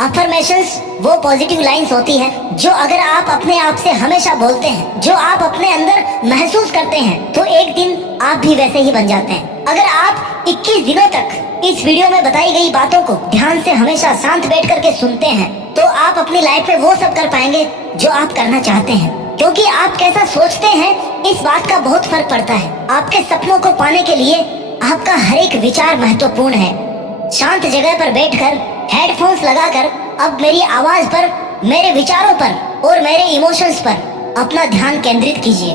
Affirmations वो positive lines होती हैं जो अगर आप अपने आप से हमेशा बोलते हैं, जो आप अपने अंदर महसूस करते हैं, तो एक दिन आप भी वैसे ही बन जाते हैं। अगर आप 21 दिनों तक इस वीडियो में बताई गई बातों को ध्यान से हमेशा शांत बैठ करके सुनते हैं, तो आप अपनी लाइफ में वो सब कर पाएंगे जो आप करना चाहते हैं। क्योंकि आप कैसा सोचते हैं, इस बात का बहुत फर्क पड़ता है। आपके सपनों को पाने के लिए आपका हर एक विचार महत्वपूर्ण है। शांत जगह पर बैठकर हेडफोन्स लगाकर अब मेरी आवाज पर, मेरे विचारों पर और मेरे इमोशंस पर अपना ध्यान केंद्रित कीजिए।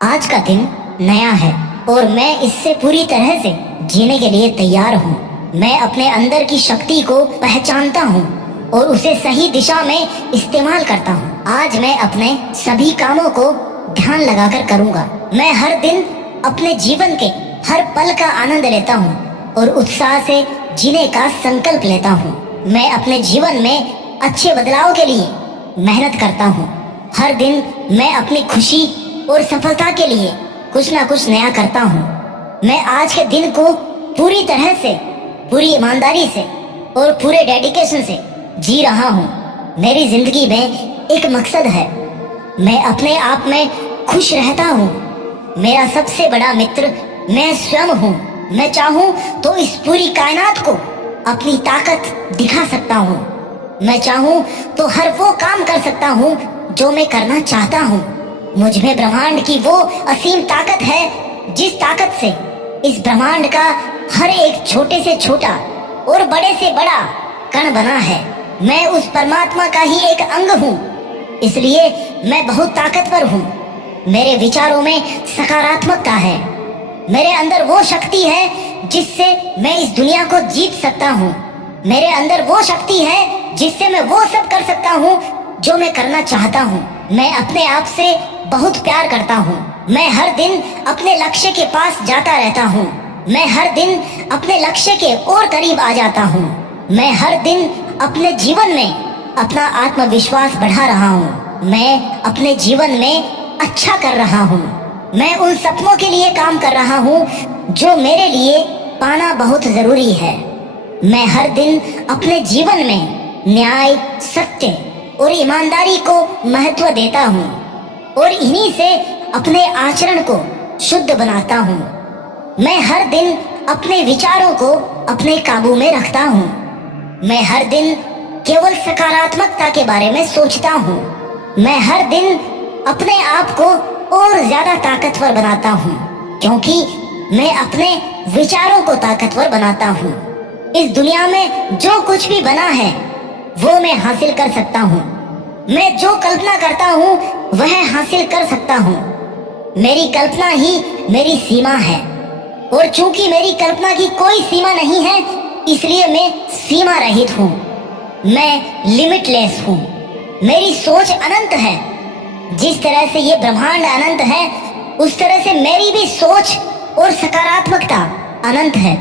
आज का दिन नया है और मैं इससे पूरी तरह से जीने के लिए तैयार हूँ। मैं अपने अंदर की शक्ति को पहचानता हूँ और उसे सही दिशा में इस्तेमाल करता हूँ। आज मैं अपने सभी कामों को ध्यान लगाकर करूँगा। मैं हर दिन अपने जीवन के हर पल का आनंद लेता हूँ और उत्साह से जीने का संकल्प लेता हूँ। मैं अपने जीवन में अच्छे बदलाव के लिए मेहनत करता हूँ। हर दिन मैं अपनी खुशी और सफलता के लिए कुछ ना कुछ नया करता हूँ। मैं आज के दिन को पूरी तरह से, पूरी ईमानदारी से और पूरे डेडिकेशन से जी रहा हूँ। मेरी जिंदगी में एक मकसद है। मैं अपने आप में खुश रहता हूँ। मेरा सबसे बड़ा मित्र मैं स्वयं हूँ। मैं चाहूँ तो इस पूरी कायनात को अपनी ताकत दिखा सकता हूँ। मैं चाहूँ तो हर वो काम कर सकता हूँ जो मैं करना चाहता हूँ। मुझ में ब्रह्मांड की वो असीम ताकत है जिस ताकत से इस ब्रह्मांड का हर एक छोटे से छोटा और बड़े से बड़ा कण बना है। मैं उस परमात्मा का ही एक अंग हूँ, इसलिए मैं बहुत ताकतवर हूँ। मेरे विचारों में सकारात्मकता है। मेरे अंदर वो शक्ति है जिससे मैं इस दुनिया को जीत सकता हूँ। मेरे अंदर वो शक्ति है जिससे मैं वो सब कर सकता हूँ जो मैं करना चाहता हूँ। मैं अपने आप से बहुत प्यार करता हूँ। मैं हर दिन अपने लक्ष्य के पास जाता रहता हूँ। मैं हर दिन अपने लक्ष्य के और करीब आ जाता हूँ। मैं हर दिन अपने जीवन में अपना आत्मविश्वास बढ़ा रहा हूँ। मैं अपने जीवन में अच्छा कर रहा हूँ। मैं उन सपनों के लिए काम कर रहा हूँ जो मेरे लिए पाना बहुत जरूरी है। मैं हर दिन अपने जीवन में न्याय, सत्य और ईमानदारी को महत्व देता हूँ और इन्हीं से अपने आचरण को शुद्ध बनाता हूँ। मैं हर दिन अपने विचारों को अपने काबू में रखता हूँ। मैं हर दिन केवल सकारात्मकता के बारे में सोचता हूँ। मैं हर दिन अपने आप को और ज्यादा ताकतवर बनाता हूँ, क्योंकि मैं अपने विचारों को ताकतवर बनाता हूँ। इस दुनिया में जो कुछ भी बना है वो मैं हासिल कर सकता हूँ। मैं जो कल्पना करता हूँ वह हासिल कर सकता हूँ। मेरी कल्पना ही मेरी सीमा है और चूंकि मेरी कल्पना की कोई सीमा नहीं है, इसलिए मैं सीमा रहित हूँ। मैं लिमिटलेस हूँ। मेरी सोच अनंत है। जिस तरह से ये ब्रह्मांड अनंत है, उस तरह से मेरी भी सोच और सकारात्मकता अनंत है।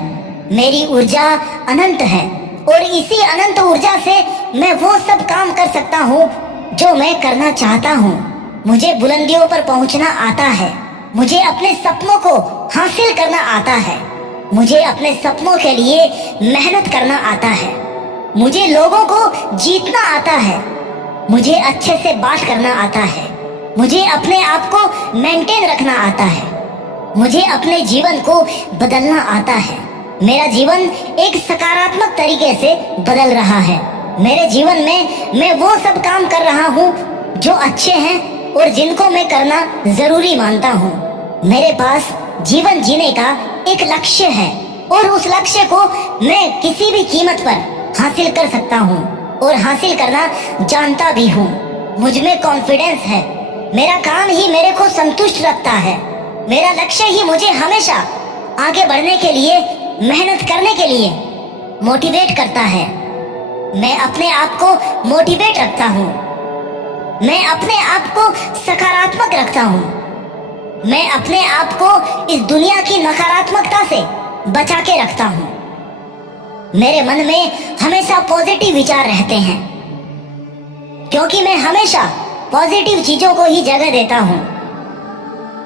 मेरी ऊर्जा अनंत है और इसी अनंत ऊर्जा से मैं वो सब काम कर सकता हूँ जो मैं करना चाहता हूँ। मुझे बुलंदियों पर पहुँचना आता है। मुझे अपने सपनों को हासिल करना आता है। मुझे अपने सपनों के लिए मेहनत करना आता है। मुझे लोगों को जीतना आता है। मुझे अच्छे से बात करना आता है। मुझे अपने आप को मेंटेन रखना आता है। मुझे अपने जीवन को बदलना आता है। मेरा जीवन एक सकारात्मक तरीके से बदल रहा है। मेरे जीवन में मैं वो सब काम कर रहा हूँ जो अच्छे हैं और जिनको मैं करना जरूरी मानता हूँ। मेरे पास जीवन जीने का एक लक्ष्य है और उस लक्ष्य को मैं किसी भी कीमत पर हासिल कर सकता हूँ और हासिल करना जानता भी हूँ। मुझ में कॉन्फिडेंस है। मेरा काम ही मेरे को संतुष्ट रखता है। मेरा लक्ष्य ही मुझे हमेशा आगे बढ़ने के लिए, मेहनत करने के लिए मोटिवेट करता है। मैं अपने आप को मोटिवेट रखता हूँ। मैं अपने आप को सकारात्मक रखता हूँ। मैं अपने आप को इस दुनिया की नकारात्मकता से बचा के रखता हूँ। मेरे मन में हमेशा पॉजिटिव विचार रहते हैं, क्योंकि मैं हमेशा पॉजिटिव चीजों को ही जगह देता हूँ।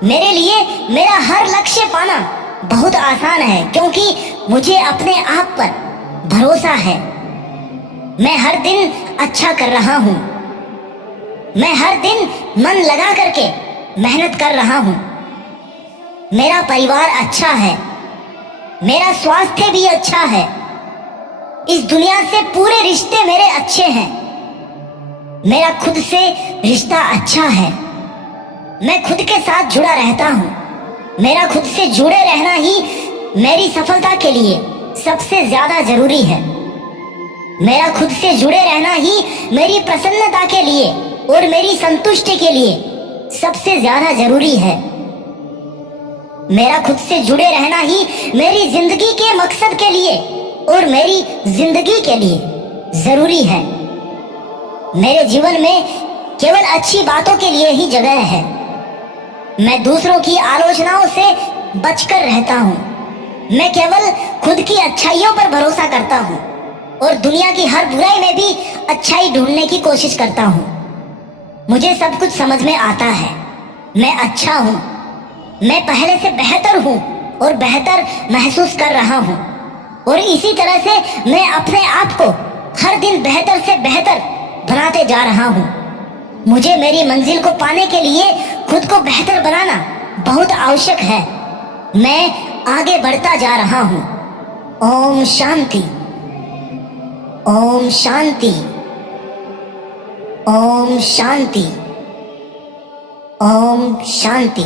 मेरे लिए मेरा हर लक्ष्य पाना बहुत आसान है, क्योंकि मुझे अपने आप पर भरोसा है। मैं हर दिन अच्छा कर रहा हूँ। मैं हर दिन मन लगा करके मेहनत कर रहा हूँ। मेरा परिवार अच्छा है। मेरा स्वास्थ्य भी अच्छा है। इस दुनिया से पूरे रिश्ते मेरे अच्छे हैं। मेरा खुद से रिश्ता अच्छा है। मैं खुद के साथ जुड़ा रहता हूँ। मेरा खुद से जुड़े रहना ही मेरी सफलता के लिए सबसे ज्यादा जरूरी है। मेरा खुद से जुड़े रहना ही मेरी प्रसन्नता के लिए और मेरी संतुष्टि के लिए सबसे ज्यादा जरूरी है। मेरा खुद से जुड़े रहना ही मेरी जिंदगी के मकसद के लिए और मेरी जिंदगी के लिए जरूरी है। मेरे जीवन में केवल अच्छी बातों के लिए ही जगह है। मैं दूसरों की आलोचनाओं से बचकर रहता हूँ। मैं केवल खुद की अच्छाइयों पर भरोसा करता हूँ और दुनिया की हर बुराई में भी अच्छाई ढूंढने की कोशिश करता हूँ। मुझे सब कुछ समझ में आता है। मैं अच्छा हूँ। मैं पहले से बेहतर हूँ और बेहतर महसूस कर रहा हूँ और इसी तरह से मैं अपने आप को हर दिन बेहतर से बेहतर बनाते जा रहा हूँ। मुझे मेरी मंजिल को पाने के लिए खुद को बेहतर बनाना बहुत आवश्यक है। मैं आगे बढ़ता जा रहा हूँ। ओम शांति। ओम शांति। ओम शांति। ओम शांति।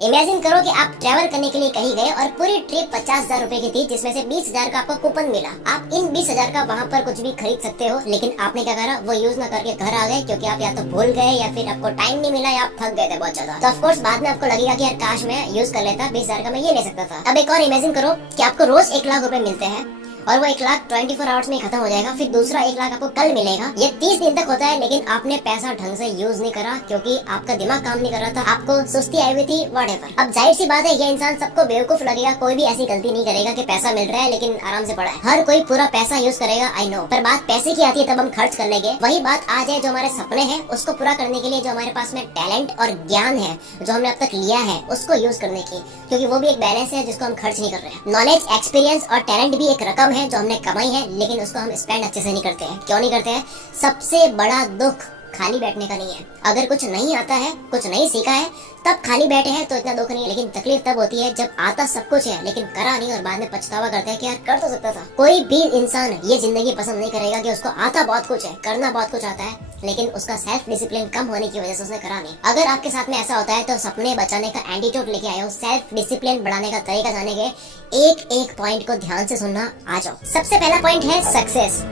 इमेजिन करो कि आप ट्रैवल करने के लिए कहीं गए और पूरी ट्रिप 50,000 रुपए की थी, जिसमें से 20,000 का आपको कूपन मिला। आप इन 20,000 का वहाँ पर कुछ भी खरीद सकते हो, लेकिन आपने क्या करा, वो यूज ना करके घर आ गए क्योंकि आप या तो भूल गए या फिर आपको टाइम नहीं मिला या आप थक गए थे बहुत ज्यादा। तो ऑफकोर्स बाद में आपको लगेगा कि यार काश मैं यूज कर लेता, 20,000 का मैं ये ले सकता था। अब एक और इमेजिन करो कि आपको रोज 1 लाख रुपए मिलते हैं और वो 1 लाख 24 आवर्स में खत्म हो जाएगा। फिर दूसरा 1 लाख आपको कल मिलेगा। ये 30 दिन तक होता है, लेकिन आपने पैसा ढंग से यूज नहीं करा क्योंकि आपका दिमाग काम नहीं कर रहा था, आपको सुस्ती आई हुई थी, व्हाटएवर। अब जाहिर सी बात है, ये इंसान सबको बेवकूफ लगेगा। कोई भी ऐसी गलती नहीं करेगा कि पैसा मिल रहा है लेकिन आराम से पड़ा है। हर कोई पूरा पैसा यूज करेगा, आई नो। पर बात पैसे की आती है तब हम खर्च कर लेंगे। वही बात आ जाए जो हमारे सपने हैं उसको पूरा करने के लिए, जो हमारे पास में टैलेंट और ज्ञान है जो हमने अब तक लिया है उसको यूज करने की, क्योंकि वो भी एक बैलेंस है जिसको हम खर्च नहीं कर रहे हैं। नॉलेज, एक्सपीरियंस और टैलेंट भी एक रकम है जो हमने कमाई है, लेकिन उसको हम स्पेंड अच्छे से नहीं करते हैं। क्यों नहीं करते हैं? सबसे बड़ा दुख खाली बैठने का नहीं है। अगर कुछ नहीं आता है, कुछ नहीं सीखा है, तब खाली बैठे हैं तो इतना दुख नहीं है। लेकिन तकलीफ तब होती है जब आता सब कुछ है लेकिन करा नहीं और बाद में पछतावा करते हैं कि यार कर तो सकता था। कोई भी इंसान ये जिंदगी पसंद नहीं करेगा कि उसको आता बहुत कुछ है, करना बहुत कुछ आता है, लेकिन उसका सेल्फ डिसिप्लिन कम होने की वजह से उसने करा नहीं। अगर आपके साथ में ऐसा होता है तो सपने बचाने का एंटीट्यूड लेके आए हो, सेल्फ डिसिप्लिन बढ़ाने का तरीका जाने के, एक पॉइंट को ध्यान से सुनना, आ जाओ। सबसे पहला पॉइंट है सक्सेस।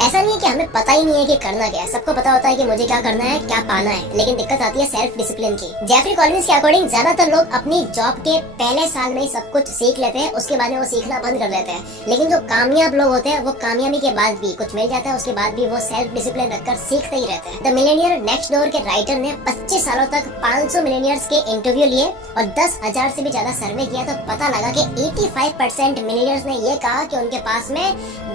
ऐसा नहीं है कि हमें पता ही नहीं है कि करना क्या है। सबको पता होता है कि मुझे क्या करना है, क्या पाना है, लेकिन दिक्कत आती है सेल्फ डिसिप्लिन की। जेफरी कॉलिंस के अकॉर्डिंग ज्यादातर लोग अपनी जॉब के पहले साल में ही सब कुछ सीख लेते हैं, उसके बाद में वो सीखना बंद कर देते हैं। लेकिन जो कामयाब लोग होते हैं वो कामयाबी के बाद भी कुछ मिल जाता है, उसके बाद भी वो सेल्फ डिसिप्लिन रखकर सीखते ही रहते हैं। द मिलेनियर नेक्स्ट डोर के राइटर ने 25 सालों तक 500 मिलेनियर्स के इंटरव्यू लिए और 10,000 से भी ज्यादा सर्वे किया, तो पता लगा कि 85% मिलेनियर्स ने ये कहा कि उनके पास में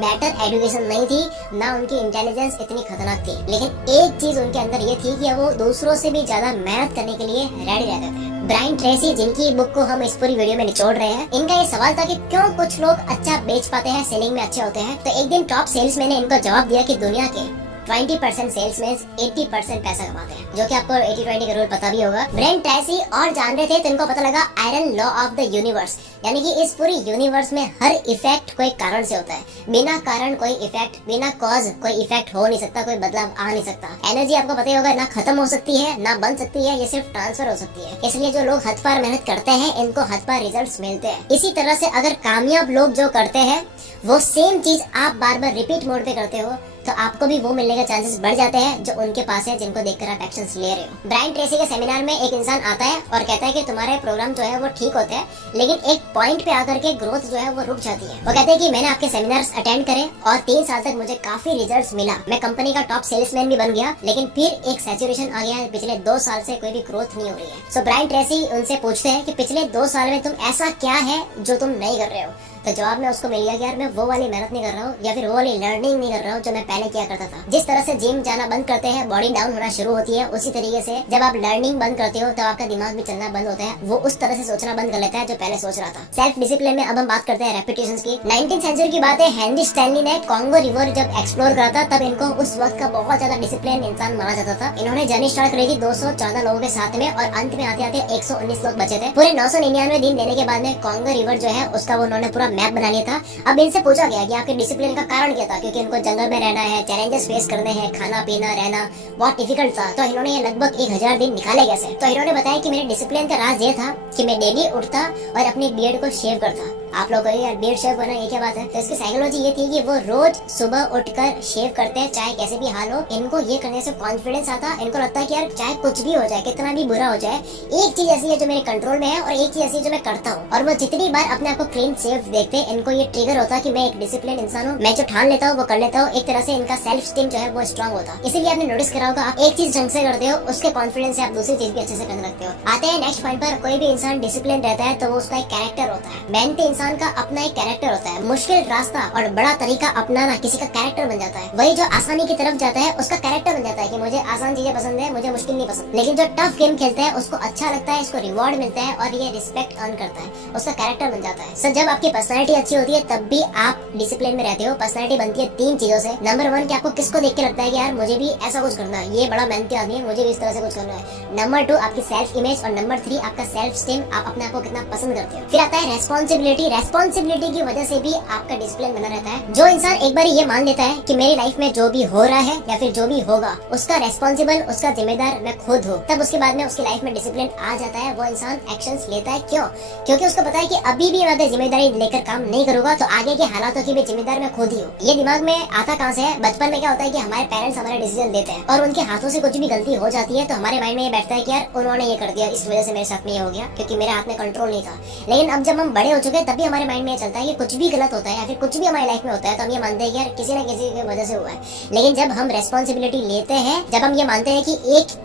बेटर एजुकेशन नहीं थी, ना उनकी इंटेलिजेंस इतनी खतरनाक थी, लेकिन एक चीज उनके अंदर ये थी कि वो दूसरों से भी ज्यादा मेहनत करने के लिए रेडी रहते थे। ब्रायन ट्रेसी, जिनकी बुक को हम इस पूरी वीडियो में निचोड़ रहे हैं, इनका ये सवाल था कि क्यों कुछ लोग अच्छा बेच पाते हैं, सेलिंग में अच्छे होते हैं। तो एक दिन टॉप सेल्समैन ने इनको जवाब दिया कि दुनिया के 20% सेल्समैन 80% पैसा कमाते हैं, जो कि आपको 80-20 का रूल पता भी होगा। ब्रायन ट्रेसी और जान रहे थे तो इनको पता लगा iron law of the universe, यानी कि इस पूरी यूनिवर्स में हर इफेक्ट कोई कारण से होता है। बिना कारण कोई इफेक्ट, बिना कॉज कोई इफेक्ट हो नहीं सकता, कोई बदलाव आ नहीं सकता। एनर्जी आपको पता ही होगा, ना खत्म हो सकती है ना बन सकती है, ये सिर्फ ट्रांसफर हो सकती है। इसलिए जो लोग हद पार मेहनत करते हैं इनको हद पार रिजल्ट्स मिलते हैं। इसी तरह से अगर कामयाब लोग जो करते हैं वो सेम चीज आप बार बार रिपीट मोड पे करते हो, तो आपको भी वो मिलने के चांसेस बढ़ जाते हैं जो उनके पास है, जिनको देखकर आप एक्शंस ले रहे हो। ब्रायन ट्रेसी के सेमिनार में एक इंसान आता है और कहता है कि तुम्हारे प्रोग्राम जो है वो ठीक होते हैं, लेकिन एक पॉइंट पे आकर के ग्रोथ जो है वो रुक जाती है। वो कहते हैं कि मैंने आपके सेमिनार्स अटेंड करे और 3 साल तक मुझे काफी रिजल्ट्स मिला, मैं कंपनी का टॉप सेल्समैन भी बन गया, लेकिन फिर एक सैचुरेशन आ गया है, पिछले 2 साल से कोई भी ग्रोथ नहीं हो रही है। सो ब्रायन ट्रेसी उनसे पूछते हैं कि पिछले 2 साल में तुम ऐसा क्या है जो तुम नहीं कर रहे हो। तो जवाब में उसको मिल गया कि यार मैं वो वाली मेहनत नहीं कर रहा हूँ या फिर वो वाली लर्निंग नहीं कर रहा हूँ जो मैं पहले किया करता था। जिस तरह से जिम जाना बंद करते हैं बॉडी डाउन होना शुरू होती है, उसी तरीके से जब आप लर्निंग बंद करते हो तब आपका दिमाग भी चलना बंद होता है, वो उस तरह से सोचना बंद कर लेता है जो पहले सोच रहा था। सेल्फ डिसिप्लिन में अब हम बात करते हैं रेपिटेशंस की। 19th सेंचुरी की बात है, हेनरी स्टैनली ने कॉन्गो रिवर जब एक्सप्लोर करा था तब इनको उस वक्त का बहुत ज्यादा डिसिप्लिन इंसान माना जाता था। इन्होंने जर्नी स्टार्ट करी थी 214 लोगों के साथ में और अंत में आते आते 119 लोग बचे थे। पूरे 999 दिन देने के बाद में कॉन्गो रिवर जो है उसका वो उन्होंने पूरा मैप बना लिया था। अब इनसे पूछा गया कि आपके डिसिप्लिन का कारण क्या था, क्योंकि इनको जंगल में रहना है, चैलेंजेस फेस करने हैं, खाना पीना रहना बहुत डिफिकल्ट था। तो इन्होंने ये लगभग 1000 दिन निकाले कैसे। तो इन्होंने बताया कि मेरे डिसिप्लिन का राज ये था कि मैं डेली उठता और अपनी बियर्ड को शेव करता। आप लोग कहिए यार बियर्ड शेव करना ये क्या बात है। तो इसकी साइकोलॉजी ये थी कि वो रोज सुबह उठकर शेव करते हैं, चाहे कैसे भी हाल हो। इनको ये करने से कॉन्फिडेंस आता, इनको लगता है कि यार चाहे कुछ भी हो जाए, कितना भी बुरा हो जाए, एक चीज ऐसी है जो मेरे कंट्रोल में है और एक चीज ऐसी है जो मैं करता हूँ। और वो जितनी बार अपने आप को क्लीन शेव देखते हैं, इनको ये ट्रिगर होता है कि मैं एक डिसिप्लिन इंसान हूँ, मैं जो ठान लेता हूँ वो कर लेता हूँ। एक तरह से इनका सेल्फ स्टीम जो है वो स्ट्रॉन्ग होता है। इसीलिए आपने नोटिस करा होगा, आप एक चीज ढंग से करते हो, उसके कॉन्फिडेंस से आप दूसरी चीज भी अच्छे से करने लगते हो। आते हैं नेक्स्ट पॉइंट पर। कोई भी इंसान डिसिप्लिन रहता है तो वो उसका एक कैरेक्टर होता है। मेहनती इंसान का अपना एक कैरेक्टर होता है। मुश्किल रास्ता और बड़ा तरीका अपनाना किसी का कैरेक्टर बन जाता है। वही जो आसानी की तरफ जाता है उसका कैरेक्टर बन जाता है कि मुझे आसान चीजें पसंद है, मुझे मुश्किल नहीं पसंद। लेकिन जो टफ गेम खेलता है उसको अच्छा लगता है, इसको रिवॉर्ड मिलता है और ये रिस्पेक्ट अर्न करता है, उसका कैरेक्टर बन जाता है। सो जब आपकी पर्सनैलिटी अच्छी होती है तब भी आप डिसिप्लिन में रहते हो। पर्सनैलिटी बनती है 3 चीजों से। नंबर 1 कि आपको किसको देख के लगता है कि यार मुझे भी ऐसा कुछ करना है, ये बड़ा मेहनती आदमी है, मुझे भी इस तरह से कुछ करना है। नंबर 2 आपकी सेल्फ इमेज और नंबर 3 आपका सेल्फ स्टीम, आप अपने आप को कितना पसंद करते हो। फिर आता है रेस्पॉन्सिबिलिटी। रेस्पॉन्सिबिलिटी की वजह से भी आपका डिसिप्लिन बना रहता है। जो इंसान एक बार ये मान लेता है कि मेरी लाइफ में जो भी हो रहा है या फिर जो भी होगा उसका रेस्पॉन्सिबल, उसका जिम्मेदार मैं खुद हूँ, तब उसके बाद में उसकी लाइफ में डिसिप्लिन आ जाता है। वो इंसान एक्शंस लेता है। क्यों? क्योंकि उसको पता है कि अभी भी मैं जिम्मेदारी लेकर काम नहीं करूंगा तो आगे के हालातों की भी जिम्मेदार मैं खुद ही हूँ। ये दिमाग में आता कहाँ से है? बचपन में क्या होता है कि हमारे पेरेंट्स हमारे डिसीजन देते हैं और उनके हाथों से कुछ भी गलती हो जाती है तो हमारे माइंड में ये बैठता है कि यार उन्होंने ये कर दिया, इस वजह से मेरे साथ में ये हो गया, क्योंकि मेरे हाथ में कंट्रोल नहीं था। लेकिन अब जब हम बड़े हो चुके हैं तब भी हमारे माइंड में ये चलता है कि कुछ भी गलत होता है या फिर कुछ भी हमारी लाइफ में होता है तो हम ये मानते हैं कि यार किसी न किसी की वजह से हुआ है। लेकिन जब हम रेस्पॉन्सिबिलिटी लेते हैं, जब हम ये मानते हैं कि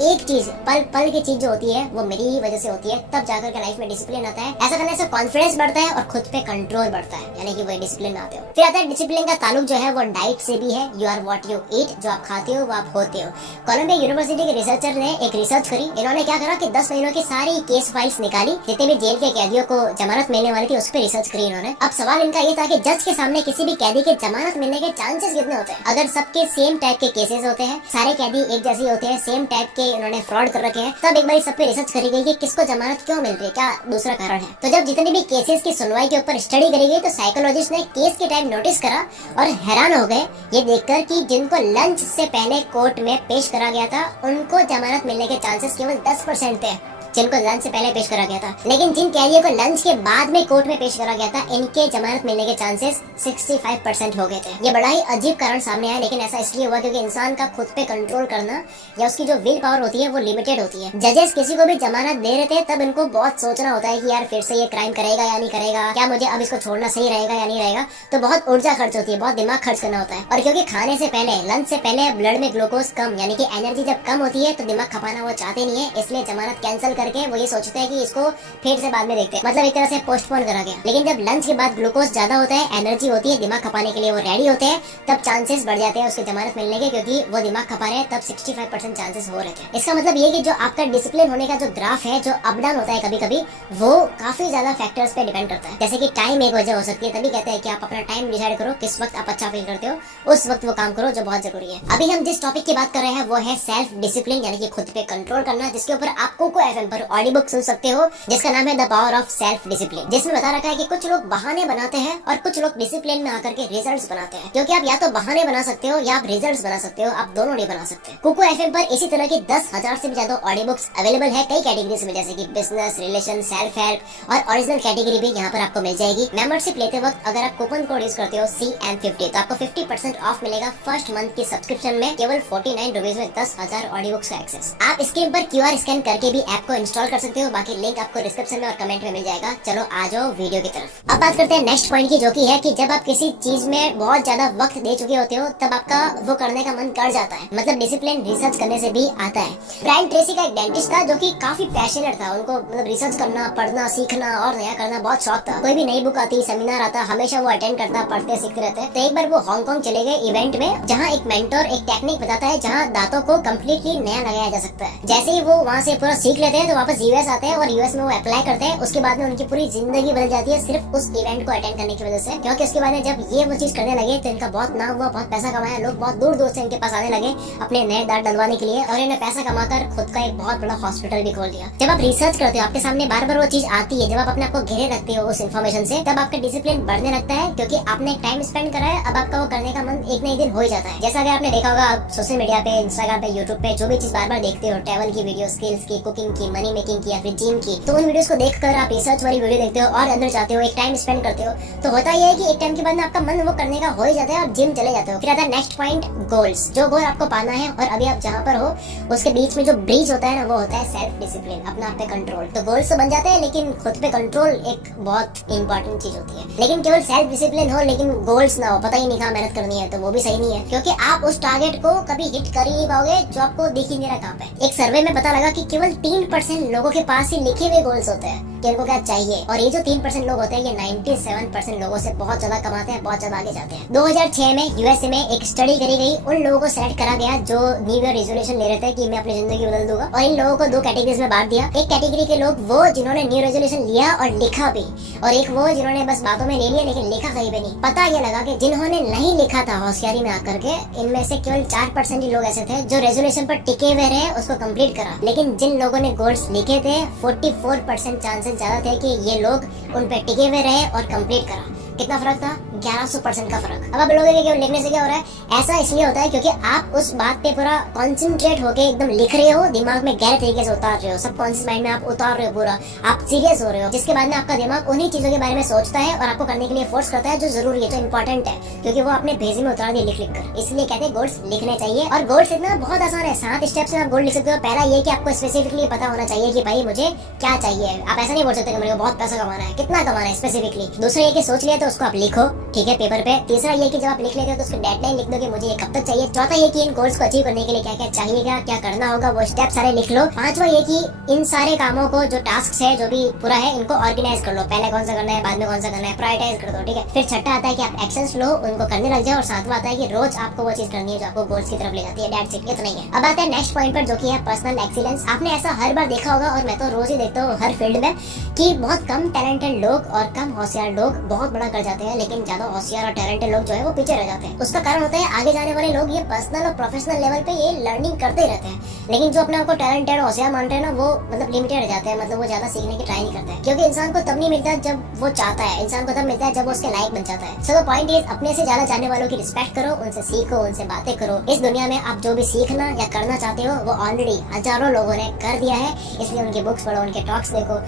एक चीज पल पल की चीज जो होती है वो मेरी ही वजह से होती है, तब जाकर के लाइफ में डिसिप्लिन आता है। ऐसा करने से कॉन्फिडेंस बढ़ता है और खुद पे कंट्रोल बढ़ता है, यानी कि वो डिसिप्लिन आते हो। फिर आता है डिसिप्लिन का ताल्लुक जो है वो डाइट से भी है। You are what you eat, जो आप खाते हो वो आप होते हो। कोलंबिया यूनिवर्सिटी के रिसर्चर ने एक रिसर्च करी। इन्होंने क्या करा कि 10 महीनों की सारी केस फाइल्स निकाली, जितने भी जेल के कैदियों को जमानत मिलने वाली थी उस पर रिसर्च करी इन्होंने। अब सवाल इनका ये था कि जज के सामने किसी भी कैदी के जमानत मिलने के चांसेस कितने होते हैं। अगर सबके सेम टाइप के केसेस होते हैं, सारे कैदी एक जैसे होते हैं, सेम टाइप के उन्होंने फ्रॉड कर रखे हैं, तब एक बार सब पे रिसर्च करी गई कि किसको जमानत क्यों मिल रही है, क्या दूसरा कारण है। तो जब जितने भी केसेस की सुनवाई के ऊपर स्टडी करी गई तो साइकोलॉजिस्ट ने केस के टाइम नोटिस करा और हैरान हो गए ये देखकर कि जिनको लंच से पहले कोर्ट में पेश करा गया था उनको जमानत मिलने के चांसेस केवल 10% थे, जिनको लंच से पहले पेश करा गया था। लेकिन जिन कैदियों को लंच के बाद में कोर्ट में पेश करा गया था इनके जमानत मिलने के चांसेस 65% हो गए थे। ये बड़ा ही अजीब कारण सामने आया, लेकिन ऐसा इसलिए हुआ क्योंकि इंसान का खुद पे कंट्रोल करना या उसकी जो विल पावर होती है वो लिमिटेड होती है। जजेस किसी को भी जमानत दे रहे थे तब इनको बहुत सोचना होता है कि यार फिर से ये क्राइम करेगा या नहीं करेगा, क्या मुझे अब इसको छोड़ना सही रहेगा या नहीं रहेगा। तो बहुत ऊर्जा खर्च होती है, बहुत दिमाग खर्च करना होता है। और क्योंकि खाने से पहले, लंच से पहले ब्लड में ग्लूकोज कम, यानी कि एनर्जी जब कम होती है तो दिमाग खपाना वो चाहते नहीं है, इसलिए जमानत कैंसिल करके वो ये सोचते हैं कि इसको फिर से बाद में देखते हैं, मतलब एक तरह से पोस्टपोन करा गया। लेकिन जब लंच के बाद ग्लूकोज ज्यादा होता है, एनर्जी होती है, दिमाग खपाने के लिए वो रेडी होते हैं, तब चांसेस बढ़ जाते हैं उसके जमानत मिलने के, क्योंकि वो दिमाग खपा रहे हैं, तब 65% चांसेस हो रहे थे। इसका मतलब ये कि जो आपका डिसिप्लिन होने का जो ग्राफ है, जो अप डाउन होता है कभी कभी, वो काफी ज्यादा फैक्टर्स पे डिपेंड करता है। जैसे कि टाइम एक वजह हो सकती है, तभी कहते हैं कि आप अपना टाइम डिसाइड करो, किस वक्त आप अच्छा फील करते हो, उस वक्त वो काम करो जो बहुत जरूरी है। अभी हम जिस टॉपिक की बात कर रहे हैं वो है सेल्फ डिसिप्लिन, यानी कि खुद पे कंट्रोल करना, जिसके ऊपर आप कोको एफएम पर ऑडियो बुक सुन सकते हो जिसका नाम है the power of self discipline, जिसमें बता रखा है कि कुछ लोग बहाने बनाते हैं और कुछ लोग डिसिप्लिन में आकर के रिजल्ट्स बनाते हैं। क्योंकि आप या तो बहाने बना सकते हो या आप रिजल्ट्स बना सकते हो, आप दोनों नहीं बना सकते। कुकू एफएम पर इसी तरह की 10,000 से भी ज्यादा ऑडियो बुक्स अवेलेबल है कई कैटेगरीज में, जैसे कि बिजनेस, रिलेशन, सेल्फ हेल्प और ओरिजिनल कैटेगरी भी यहाँ पर आपको मिल जाएगी। मेंबरशिप लेते वक्त अगर आप कूपन कोड यूज करते हो CM50 तो आपको 50% ऑफ मिलेगा फर्स्ट मंथ की सब्सक्रिप्शन में केवल 49 रुपीज में 10,000 ऑडियो बुक्स का एक्सेस। आप स्क्रीन पर QR स्कैन करके भी ऐप को इंस्टॉल कर सकते हो, बाकी लिंक आपको डिस्क्रिप्शन में और कमेंट में मिल जाएगा। चलो आ जाओ वीडियो की तरफ। अब बात करते हैं नेक्स्ट पॉइंट की, जो की है कि जब आप किसी चीज में बहुत ज्यादा वक्त दे चुके होते हो तब आपका वो करने का मन कर जाता है। मतलब डिसिप्लिन रिसर्च करने से भी आता है। ब्रायन ट्रेसी का एक डेंटिस्ट था जो कि काफी पैशनेट था, उनको मतलब रिसर्च करना, पढ़ना, सीखना और नया करना बहुत शौक था। कोई भी नई बुक आती, सेमिनार आता, हमेशा वो अटेंड करता, पढ़ते सीखते रहते। तो एक बार वो हांगकांग चले गए इवेंट में, जहाँ एक मेंटर एक टेक्निक बताता है जहाँ दांतों को कम्प्लीटली नया लगाया जा सकता है। जैसे ही वो वहाँ से पूरा सीख लेते हैं तो वापस US आते हैं और US में वो अप्लाई करते हैं। उसके बाद में उनकी पूरी जिंदगी बदल जाती है सिर्फ उस इवेंट को अटेंड करने की वजह से। क्योंकि उसके बाद में जब ये वो चीज करने लगे तो इनका बहुत नाम हुआ, बहुत पैसा कमाया, लोग बहुत दूर दूर से इनके पास आने लगे अपने नए दांत डलवाने के लिए, और इन्हें पैसा कमाकर खुद का एक बहुत बड़ा हॉस्पिटल भी खोल दिया। जब आप रिसर्च करते हो, आपके सामने बार बार वो चीज आती है, जब आप अपने आप को घेरे रखते हो उस इन्फॉर्मेशन से, तब आपका डिसिप्लिन बढ़ने लगता है। क्योंकि आपने टाइम स्पेंड करा है, अब आपका वो करने का मन एक न एक दिन हो ही जाता है। जैसा कि आपने देखा होगा, आप सोशल मीडिया पे, इंस्टाग्राम पे, यूट्यूब पे जो भी चीज बार बार देखते हो, ट्रैवल की वीडियो, स्किल्स की, कुकिंग की, मनी मेकिंग की या फिर जिम की, तो उन वीडियोस को देखकर आप रिसर्च वाली वीडियो देखते हो और अंदर जाते हो, एक टाइम स्पेंड करते हो, तो होता यह है कि एक टाइम के बाद आपका मन वो करने का हो ही जाता है और जिम चले जाते हो। फिर आता है नेक्स्ट पॉइंट, गोल्स। जो गोल आपको पाना है और अभी आप जहाँ पर हो उसके बीच में जो ब्रिज होता है ना, वो होता है सेल्फ डिसिप्लिन, अपना आप पे कंट्रोल। तो गोल्स तो बन जाते हैं लेकिन खुद पे कंट्रोल एक बहुत इंपॉर्टेंट चीज होती है। लेकिन केवल सेल्फ डिसिप्लिन हो लेकिन गोल्स ना हो, पता ही नहीं कहाँ मेहनत करनी है, तो वो भी सही नहीं है। क्योंकि आप उस टारगेट को कभी हिट कर ही नहीं पाओगे जो आपको दिख ही नहीं रहा कहाँ पे। एक सर्वे में पता लगा कि केवल 3% लोगों के पास ही लिखे हुए गोल्स होते हैं कि इनको क्या चाहिए, और ये जो 3% लोग होते हैं ये 97% लोगों से बहुत ज्यादा कमाते हैं, बहुत ज्यादा आगे जाते हैं। 2006 में USA में एक स्टडी करी गई, उन लोगों को सेलेक्ट करा गया जो न्यू ईयर रेजोल्यूशन ले रहे थे कि मैं अपनी जिंदगी बदल दूंगा, और इन लोगों को 2 कैटेगरीज में बांट दिया। एक कैटेगरी के लोग वो जिन्होंने न्यू रेजोल्यूशन लिया और लिखा भी, और एक वो जिन्होंने बस बातों में ले लिया लेकिन लिखा कहीं भी नहीं। पता ये लगा कि जिन्होंने नहीं लिखा था होशियारी में आकर के, इनमें से केवल 4% ही लोग ऐसे थे जो रेजोल्यूशन पर टिके हुए रहे, उसको कंप्लीट करा। लेकिन जिन लोगों ने गोल्स लिखे थे 44% चांसेस ज्यादा थे कि ये लोग उन पे टिके हुए रहे और कंप्लीट करा। कितना फर्क था? 1100% का फर्क। अब आप लोग देखिए लिखने से क्या हो रहा है, ऐसा इसलिए होता है क्योंकि आप उस बात पे पूरा कॉन्सेंट्रेट होके एकदम लिख रहे हो, दिमाग में गहरे तरीके से उतार रहे हो, सब कॉन्शियस माइंड में आप उतार रहे हो, पूरा आप सीरियस हो रहे हो, जिसके बाद में आपका दिमाग उन्हीं चीजों के बारे में सोचता है और आपको करने के लिए फोर्स करता है जो जरूरी है, जो इंपॉर्टेंट है, क्योंकि वो आपने भेजे में उतार दिए लिख लिख कर। इसलिए कहते हैं गोल्स लिखने चाहिए। और गोल्स लिखना बहुत आसान है, 7 स्टेप्स में आप गोल लिख सकते हो। पहला ये कि आपको स्पेसिफिकली पता होना चाहिए कि भाई मुझे क्या चाहिए। आप ऐसा नहीं बोल सकते कि मुझे बहुत पैसा कमाना है, कितना कमाना है स्पेसिफिकली। दूसरा ये कि सोच लिया तो उसको आप लिखो, ठीक है, पेपर पे। तीसरा ये कि जब आप लिख लेते हो तो उसको डेडलाइन लिख दो कि मुझे ये कब तक चाहिए। चौथा ये कि इन गोल्स को अचीव करने के लिए क्या क्या चाहिएगा, क्या करना होगा, वो स्टेप सारे लिख लो। पांचवा ये कि इन सारे कामों को, जो टास्क है, जो भी पूरा है, इनको ऑर्गेनाइज कर लो। पहले कौन सा करना है, बाद में कौन सा करना है, प्रायोरिटाइज कर दो, ठीक है। फिर छठा आता है कि आप एक्शंस लो, उनको करने लग जाओ। और सातवां आता है कि रोज आपको वो चीज करनी है जो आपको गोल्स की तरफ ले जाती है। दैट्स इट, इतना ही है। अब आता है नेक्स्ट पॉइंट पर, जो कि है पर्सनल एक्सीलेंस। आपने ऐसा हर बार देखा होगा, और मैं तो रोज ही देखता हूँ हर फील्ड में, कि बहुत कम टैलेंटेड लोग और कम होशियार लोग बहुत बड़ा कर जाते हैं, लेकिन ज्यादा होशियार और टैलेंटेड लोग जो है वो पीछे रह जाते हैं। उसका कारण होता है आगे जाने वाले लोग ये पर्सनल और प्रोफेशनल लेवल पे ये लर्निंग करते रहते हैं, लेकिन जो अपने आपको टैलेंटेड और होशियार मानते हैं ना, वो मतलब लिमिटेड रह जाते हैं। मतलब वो ज्यादा सीखने की ट्राई नहीं करते हैं, क्योंकि इंसान को तब नहीं मिलता जब वो चाहता है, इंसान को तब मिलता है जब वो उसके लायक बन जाता है। सो द पॉइंट इज, अपने से ज्यादा जानने वालों की रिस्पेक्ट करो, उनसे सीखो, उनसे बातें करो। इस दुनिया में आप जो भी सीखना या करना चाहते हो वो ऑलरेडी हजारों लोगों ने कर दिया है। इसलिए उनके बुक्स पढ़ो, उनके टॉक्स देखो,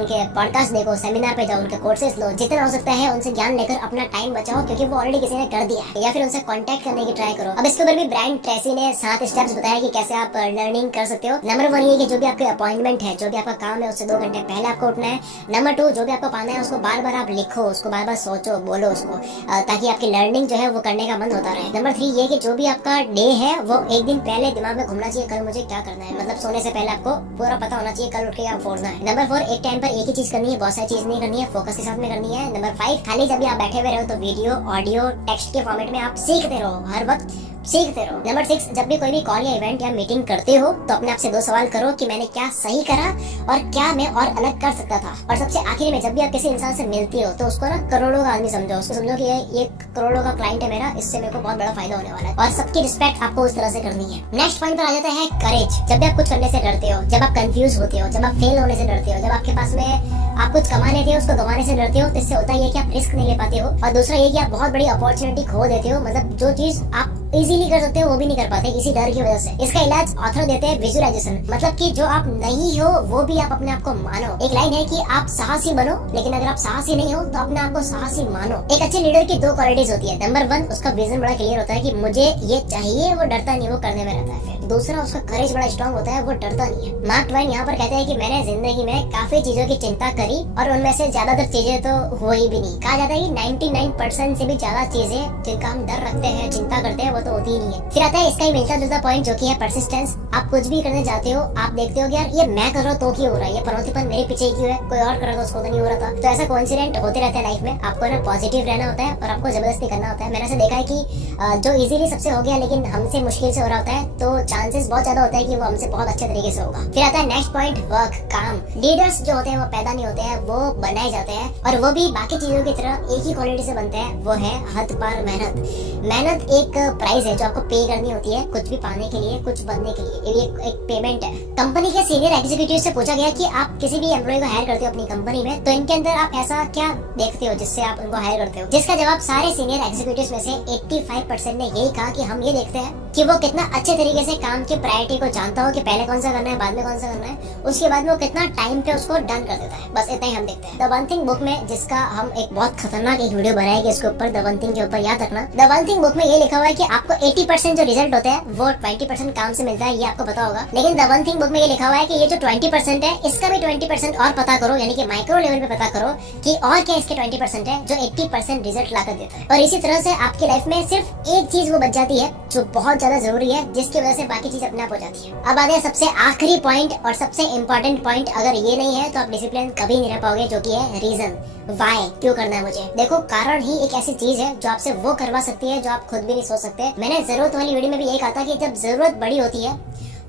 उनके पॉडकास्ट देखो, सेमिनार पे जाओ, उनके कोर्सेज लो, जितना हो सकता है उनसे ज्ञान लेकर अपना टाइम बचाओ, क्योंकि वो ऑलरेडी किसी ने कर दिया है। या फिर उनसे कांटेक्ट करने की ट्राई करो। अब इसके ऊपर भी ब्रायन ट्रेसी ने 7 स्टेप्स बताया कि कैसे आप लर्निंग कर सकते हो। नंबर 1 ये कि जो भी आपके अपॉइंटमेंट है, जो भी आपका काम है, उससे 2 घंटे पहले आपको उठना है। नंबर 2, जो भी आपको पाना है उसको बार बार आप लिखो, उसको बार बार सोचो, बोलो उसको, ताकि आपकी लर्निंग जो है वो करने का मन होता रहे। नंबर 3 ये कि जो भी आपका डे है वो एक दिन पहले दिमाग में घूमना चाहिए, कल मुझे क्या करना है। मतलब सोने से पहले आपको पूरा पता होना चाहिए कल उठ के क्या फोड़ना है। नंबर 4, एक टाइम पर एक ही चीज करनी है, बहुत सारी चीज नहीं करनी है, फोकस के साथ में करनी है। नंबर 5, खाली जब भी आप बैठे हुए रहो तो वीडियो, ऑडियो, टेक्स्ट के फॉर्मेट में आप सीखते रहो, हर वक्त सीखते रहो। नंबर 6, जब भी कोई भी कॉल या इवेंट या मीटिंग करते हो तो अपने आप से 2 सवाल करो कि मैंने क्या सही करा और क्या मैं और अलग कर सकता था। और सबसे आखिरी में, जब भी आप किसी इंसान से मिलती हो तो उसको ना करोड़ों का आदमी समझो। उसको समझो कि ये करोड़ों का क्लाइंट है मेरा, इससे मेरे को बहुत बड़ा फायदा होने वाला है, और सबकी रिस्पेक्ट आपको उस तरह से करनी है। नेक्स्ट पॉइंट पर आ जाता है करेज। जब भी आप कुछ करने से डरते हो, जब आप कंफ्यूज होते हो, जब आप फेल होने से डरते हो, जब आपके पास में आप कुछ कमा लेते हो उसको गंवाने से डरते हो, तो इससे होता है कि आप रिस्क नहीं ले पाते हो। और दूसरा ये कि आप बहुत बड़ी अपॉर्चुनिटी खो देते हो, मतलब जो चीज आप इजीली कर सकते हो वो भी नहीं कर पाते इसी डर की वजह से। इसका इलाज ऑथर देते हैं विजुअलाइजेशन, मतलब कि जो आप नहीं हो वो भी आप अपने आप को मानो। एक लाइन है कि आप साहसी बनो, लेकिन अगर आप साहसी नहीं हो तो अपने आप को साहसी मानो। एक अच्छे लीडर की 2 क्वालिटीज होती है। नंबर 1, उसका विजन बड़ा क्लियर होता है कि मुझे ये चाहिए, वो डरता नहीं, वो करने में रहता है। फिर दूसरा, उसका करेज बड़ा स्ट्रांग होता है, वो डरता नहीं है। मार्क ट्वेन यहाँ पर कहते हैं कि मैंने जिंदगी में काफी चीजों की चिंता करी और उनमें से ज्यादातर चीजें तो हुई भी नहीं। कहा जाता है कि 99% से भी ज्यादा चीजें जिनका हम डर रखते हैं, चिंता करते हैं, वो तो होती ही नहीं है। फिर आता है इसका ही मिलता जुलता पॉइंट जो कि है परसिस्टेंस। आप कुछ भी करने जाते हो, आप देखते हो कि यार ये मैं कर रहा हूँ तो क्यों हो रहा है, ये पनौतीपन मेरे पीछे ही क्यों है, कोई और कर रहा था उसको तो नहीं हो रहा था। तो ऐसा कोइंसिडेंट होते रहते हैं लाइफ में। आपको ना पॉजिटिव रहना होता है और आपको जबरदस्ती करना होता है। मैंने ऐसा देखा है कि जो इजीली सबसे हो गया लेकिन हमसे मुश्किल से हो रहा होता है, तो चांसेस बहुत ज्यादा होता है कि वो हमसे बहुत अच्छे तरीके से होगा। फिर आता है नेक्स्ट पॉइंट, वर्क, काम। लीडर्स जो होते हैं वो पैदा नहीं होते हैं, वो बनाए जाते हैं, और वो भी बाकी चीजों की तरह एक ही क्वालिटी से बनते हैं, वो है हद पार मेहनत। मेहनत एक प्राइस है जो आपको पे करनी होती है कुछ भी पाने के लिए, कुछ बनने के लिए। ये एक पेमेंट है। कंपनी के सीनियर एग्जीक्यूटिव से पूछा गया कि आप किसी भी एम्प्लॉय को हायर करते हो अपनी कंपनी में, तो इनके अंदर आप ऐसा क्या देखते हो जिससे आप उनको हायर करते हो? जिसका जवाब सारे सीनियर एग्जीक्यूटिव में से 85% ने यही कहा कि हम ये देखते हैं कि वो कितना अच्छे तरीके से काम की प्रायोरिटी को जानता हो कि पहले कौन सा करना है, बाद में कौन सा करना है, उसके बाद में वो कितना टाइम पे उसको डन कर देता है। बस इतना ही हम देखते हैं। द वन थिंग बुक में, जिसका हम एक बहुत खतरनाक एक वीडियो बनाएंगे इसके ऊपर, द वन थिंग के ऊपर, याद रखना। द वन थिंग बुक में ये लिखा हुआ है कि आपको 80% जो रिजल्ट होते हैं वो 20% काम से मिलता है, ये आपको पता होगा। लेकिन द वन थिंग बुक में ये लिखा हुआ है कि ये जो 20% है इसका भी 20% और पता करो, यानी कि माइक्रो लेवल पे पता करो कि और क्या इसके 20% है जो 80% रिजल्ट लाकर देता है। और इसी तरह से आपकी लाइफ में सिर्फ एक चीज वो बच जाती है जो बहुत ज्यादा जरूरी है, जिसकी वजह से बाकी चीज अपने आप हो जाती है। अब आते हैं सबसे आखिरी पॉइंट और सबसे इम्पोर्टेंट पॉइंट। अगर ये नहीं है तो आप डिसिप्लिन कभी नहीं रह पाओगे, जो कि है रीजन। वाई, क्यों करना है मुझे। देखो, कारण ही एक ऐसी चीज है जो आपसे वो करवा सकती है जो आप खुद भी नहीं सोच सकते। मैंने जरूरत वाली वीडियो में भी यही कहा था कि जब जरूरत बड़ी होती है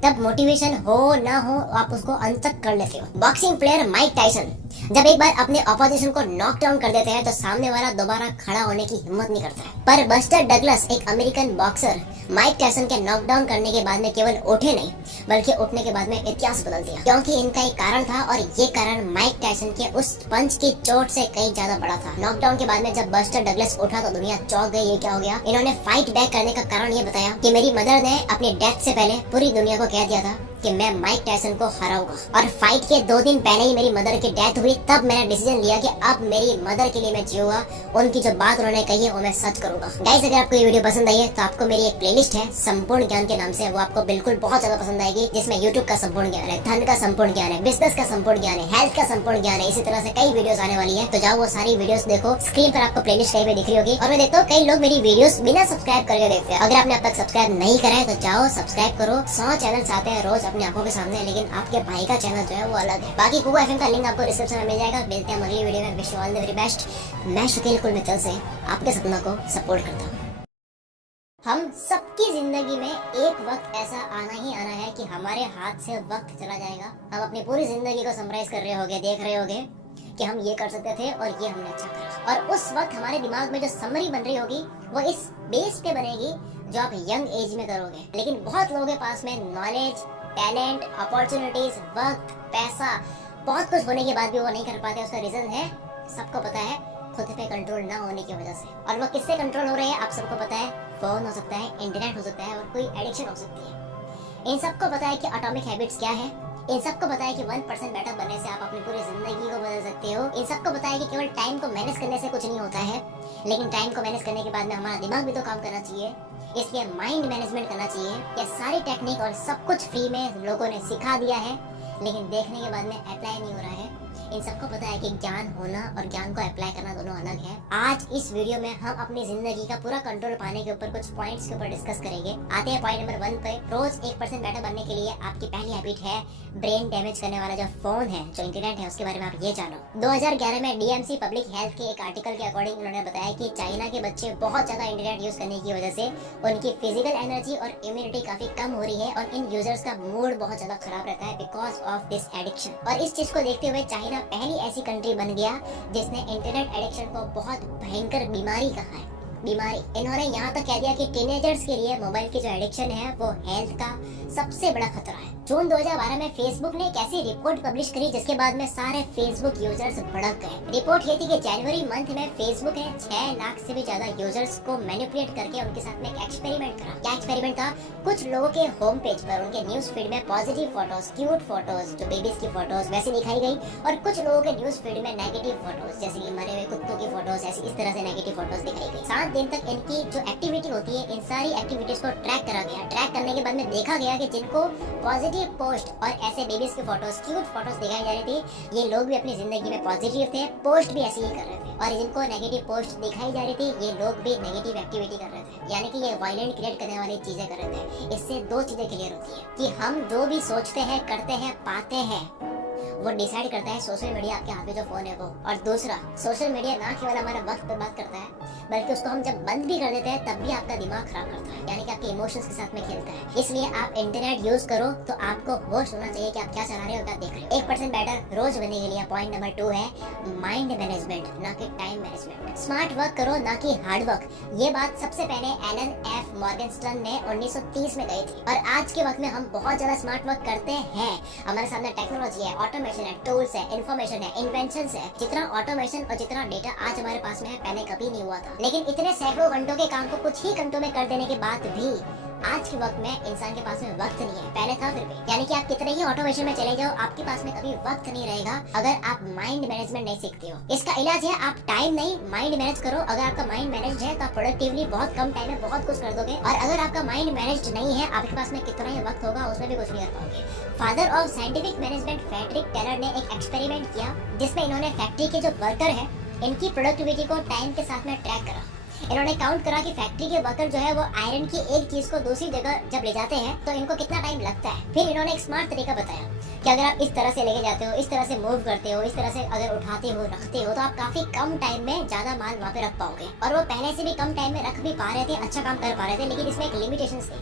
तब मोटिवेशन हो ना हो आप उसको अंत तक कर लेते हो। बॉक्सिंग प्लेयर माइक टायसन जब एक बार अपने ऑपोजिशन को नॉक डाउन कर देते हैं तो सामने वाला दोबारा खड़ा होने की हिम्मत नहीं करता है। पर बस्टर डगलस, एक अमेरिकन बॉक्सर, माइक टायसन के नॉकडाउन करने के बाद में केवल उठे नहीं बल्कि उठने के बाद में इतिहास बदल दिया, क्योंकि इनका एक कारण था, और ये कारण माइक टायसन के उस पंच की चोट से कहीं ज्यादा बड़ा था। नॉकडाउन के बाद में जब बस्टर डगलस उठा तो दुनिया चौंक गई, ये क्या हो गया। इन्होंने फाइट बैक करने का कारण ये बताया कि मेरी मदर ने अपनी डेथ से पहले पूरी दुनिया को कह दिया था कि मैं माइक टायसन को हराऊंगा, और फाइट के 2 दिन पहले ही मेरी मदर की डेथ हुई। तब मैंने डिसीजन लिया कि अब मेरी मदर के लिए मैं जीऊंगा, उनकी जो बात उन्होंने कही है वो मैं सच करूंगा। गाइस, अगर आपको ये वीडियो पसंद आई है तो आपको मेरी एक प्लेलिस्ट है संपूर्ण ज्ञान के नाम से, वो आपको बिल्कुल बहुत ज्यादा पसंद आएगी, जिसमें यूट्यूब का संपूर्ण ज्ञान है, धन का संपूर्ण ज्ञान है, बिजनेस का संपूर्ण ज्ञान है, हेल्थ का संपूर्ण ज्ञान है, इसी तरह से कई वीडियोस आने वाली है। तो जाओ वो सारी वीडियोस देखो, स्क्रीन पर आपको प्लेलिस्ट कहीं पे दिख रही होगी। और मैं देखता हूँ कई लोग मेरी वीडियोस बिना सब्सक्राइब करके देखते हैं। अगर आपने अब तक सब्सक्राइब नहीं करा है तो जाओ सब्सक्राइब करो। 100 चैनल आते हैं रोज अपनी आंखों के सामने, लेकिन आपके भाई का चैनल जो है वो अलग है। बाकी कुकू एफएम का लिंक आपको डिस्क्रिप्शन में मिल जाएगा। मिलते हैं अगली वीडियो में। Wish you all the very best. मैं शकील कुल मित्तल से आपके सपनों को सपोर्ट करता हूँ। हम सबकी जिंदगी में एक वक्त ऐसा आना ही आना है कि हमारे हाथ से वक्त चला जाएगा। हम अपनी पूरी जिंदगी को समराइज कर रहे होगे, देख रहे होगे कि हम ये कर सकते थे और ये हमने अच्छा करा, और उस वक्त हमारे दिमाग में जो समरी बन रही होगी वो इस बेस पे बनेगी जो आप यंग एज में करोगे। लेकिन बहुत लोगों के पास में नॉलेज, टैलेंट, अपॉर्चुनिटीज, वक्त, पैसा, बहुत कुछ होने के बाद भी वो नहीं कर पाते। उसका रीजन है, सबको पता है, खुद पे कंट्रोल ना होने की वजह से। और वो किससे कंट्रोल हो रहे हैं आप सबको पता है। फोन हो सकता है, इंटरनेट हो सकता है, और कोई एडिक्शन हो सकती है। इन सबको पता है कि एटॉमिक हैबिट्स क्या है। इन सबको पता है कि 1% बेटर बनने से आप अपनी पूरी जिंदगी को बदल सकते हो। इन सबको पता है कि केवल टाइम को मैनेज करने से कुछ नहीं होता है, लेकिन टाइम को मैनेज करने के बाद में हमारा दिमाग भी तो काम करना चाहिए, इसलिए माइंड मैनेजमेंट करना चाहिए। ये सारी टेक्निक और सब कुछ फ्री में लोगों ने सिखा दिया है, लेकिन देखने के बाद में अप्लाई नहीं हो रहा है। इन सबको पता है कि ज्ञान होना और ज्ञान को अप्लाई करना दोनों अलग है। आज इस वीडियो में हम अपनी जिंदगी का पूरा कंट्रोल पाने के ऊपर कुछ पॉइंट्स के ऊपर डिस्कस करेंगे। आते हैं पॉइंट नंबर 1 पे। रोज 1% बेटर बनने के लिए आपकी पहली हैबिट है ब्रेन डैमेज करने वाला जो फोन है, जो इंटरनेट है, उसके बारे में आप ये जानो। 2011 में डीएमसी पब्लिक हेल्थ के एक आर्टिकल के अकॉर्डिंग उन्होंने बताया कि चाइना के बच्चे बहुत ज्यादा इंटरनेट यूज करने की वजह से उनकी फिजिकल एनर्जी और इम्यूनिटी काफी कम हो रही है और इन यूजर्स का मूड बहुत ज्यादा खराब रहता है बिकॉज ऑफ दिस एडिक्शन। और इस चीज को देखते हुए चाइना पहली ऐसी कंट्री बन गया जिसने इंटरनेट एडिक्शन को बहुत भयंकर बीमारी कहा है। इन्होंने यहाँ तक कह दिया कि टीनेजर्स के लिए मोबाइल की जो एडिक्शन है वो हेल्थ का सबसे बड़ा खतरा है। जून 2012 में फेसबुक ने एक ऐसी रिपोर्ट पब्लिश करी जिसके बाद में सारे फेसबुक यूजर्स भड़क गए। रिपोर्ट ये थी कि जनवरी मंथ में फेसबुक ने 6 लाख से भी ज्यादा यूजर्स को मैनिपुलेट करके उनके साथ में एक एक्सपेरिमेंट करा। क्या एक्सपेरिमेंट था? कुछ लोगों के होम पेज पर उनके न्यूज फीड में पॉजिटिव फोटोज, क्यूट फोटोज, जो बेबीज की फोटोज वैसी दिखाई गई और कुछ लोगों के न्यूज फीड में नेगेटिव फोटोज जैसे कि मरे हुए कुत्तों की फोटोज, ऐसी इस तरह से नेगेटिव फोटोज दिखाई गई। 7 दिन तक इनकी जो एक्टिविटी होती है, इन सारी एक्टिविटीज को ट्रैक करा गया। ट्रैक करने के बाद में देखा गया कि जिनको पॉजिटिव पोस्ट और ऐसे बेबीज की फोटोज, क्यूट फोटोज दिखाई जा रही थी, ये लोग भी अपनी जिंदगी में पॉजिटिव थे, पोस्ट भी ऐसे ही कर रहे थे। और जिनको नेगेटिव पोस्ट दिखाई जा रही थी, ये लोग भी नेगेटिव एक्टिविटी कर रहे थे, यानी कि ये वायलेंट क्रिएट करने वाली चीजें कर रहे थे। इससे 2 चीजें क्लियर होती है कि हम जो भी सोचते हैं, करते हैं, पाते हैं, वो डिसाइड करता है सोशल मीडिया आपके हाथ में जो फोन है वो। और दूसरा, सोशल मीडिया ना केवल हमारा वक्त बर्बाद करता है बल्कि उसको हम जब बंद भी कर देते हैं तब भी आपका दिमाग खराब करता है, यानी कि आपके इमोशंस के साथ में खेलता है। इसलिए आप इंटरनेट यूज करो तो आपको होश होना चाहिए कि आप क्या चला रहे हो, क्या देख रहे हो। 1% बेटर रोज बनने के लिए पॉइंट नंबर 2 है माइंड मैनेजमेंट, ना कि टाइम मैनेजमेंट। स्मार्ट वर्क करो ना कि हार्ड वर्क। ये बात सबसे पहले एलन एफ मॉर्गनस्टर्न ने 1930 में कही थी। और आज के वक्त में हम बहुत ज्यादा स्मार्ट वर्क करते हैं। हमारे सामने टेक्नोलॉजी है, ऑटोमेशन है, टूल्स है, इन्फॉर्मेशन है, इन्वेंशंस है। जितना ऑटोमेशन और जितना डेटा आज हमारे पास में है, पहले कभी नहीं हुआ था। लेकिन इतने सैकड़ों घंटों के काम को कुछ ही घंटों में कर देने के बाद भी आज के वक्त में इंसान के पास में वक्त नहीं है। पहले था फिर भी, यानी कि आप कितने ही ऑटोमेशन में चले जाओ, आपके पास में कभी वक्त नहीं रहेगा अगर आप माइंड मैनेजमेंट नहीं सीखते हो। इसका इलाज है आप टाइम नहीं, माइंड मैनेज करो। अगर आपका माइंड मैनेज है तो आप प्रोडक्टिवली बहुत कम टाइम में बहुत कुछ कर दोगे। और अगर आपका माइंड मैनेज नहीं है, आपके पास में कितना ही वक्त होगा उसमें भी कुछ नहीं कर पाओगे। Father of scientific management Frederick Taylor ने एक एक्सपेरिमेंट किया जिसमें इन्होंने फैक्ट्री के जो वर्कर है, इनकी प्रोडक्टिविटी को टाइम के साथ में ट्रैक करा। इन्होंने काउंट करा कि फैक्ट्री के वर्कर जो है वो आयरन की एक चीज को दूसरी जगह जब ले जाते हैं तो इनको कितना टाइम लगता है। फिर इन्होंने एक स्मार्ट तरीका बताया कि अगर आप इस तरह से लेके जाते हो, इस तरह से मूव करते हो, इस तरह से अगर उठाते हो, रखते हो, तो आप काफी कम टाइम में ज्यादा माल वहाँ पे रख पाओगे। और वो पहले से भी कम टाइम में रख भी पा रहे थे, अच्छा काम कर पा रहे थे। लेकिन इसमें एक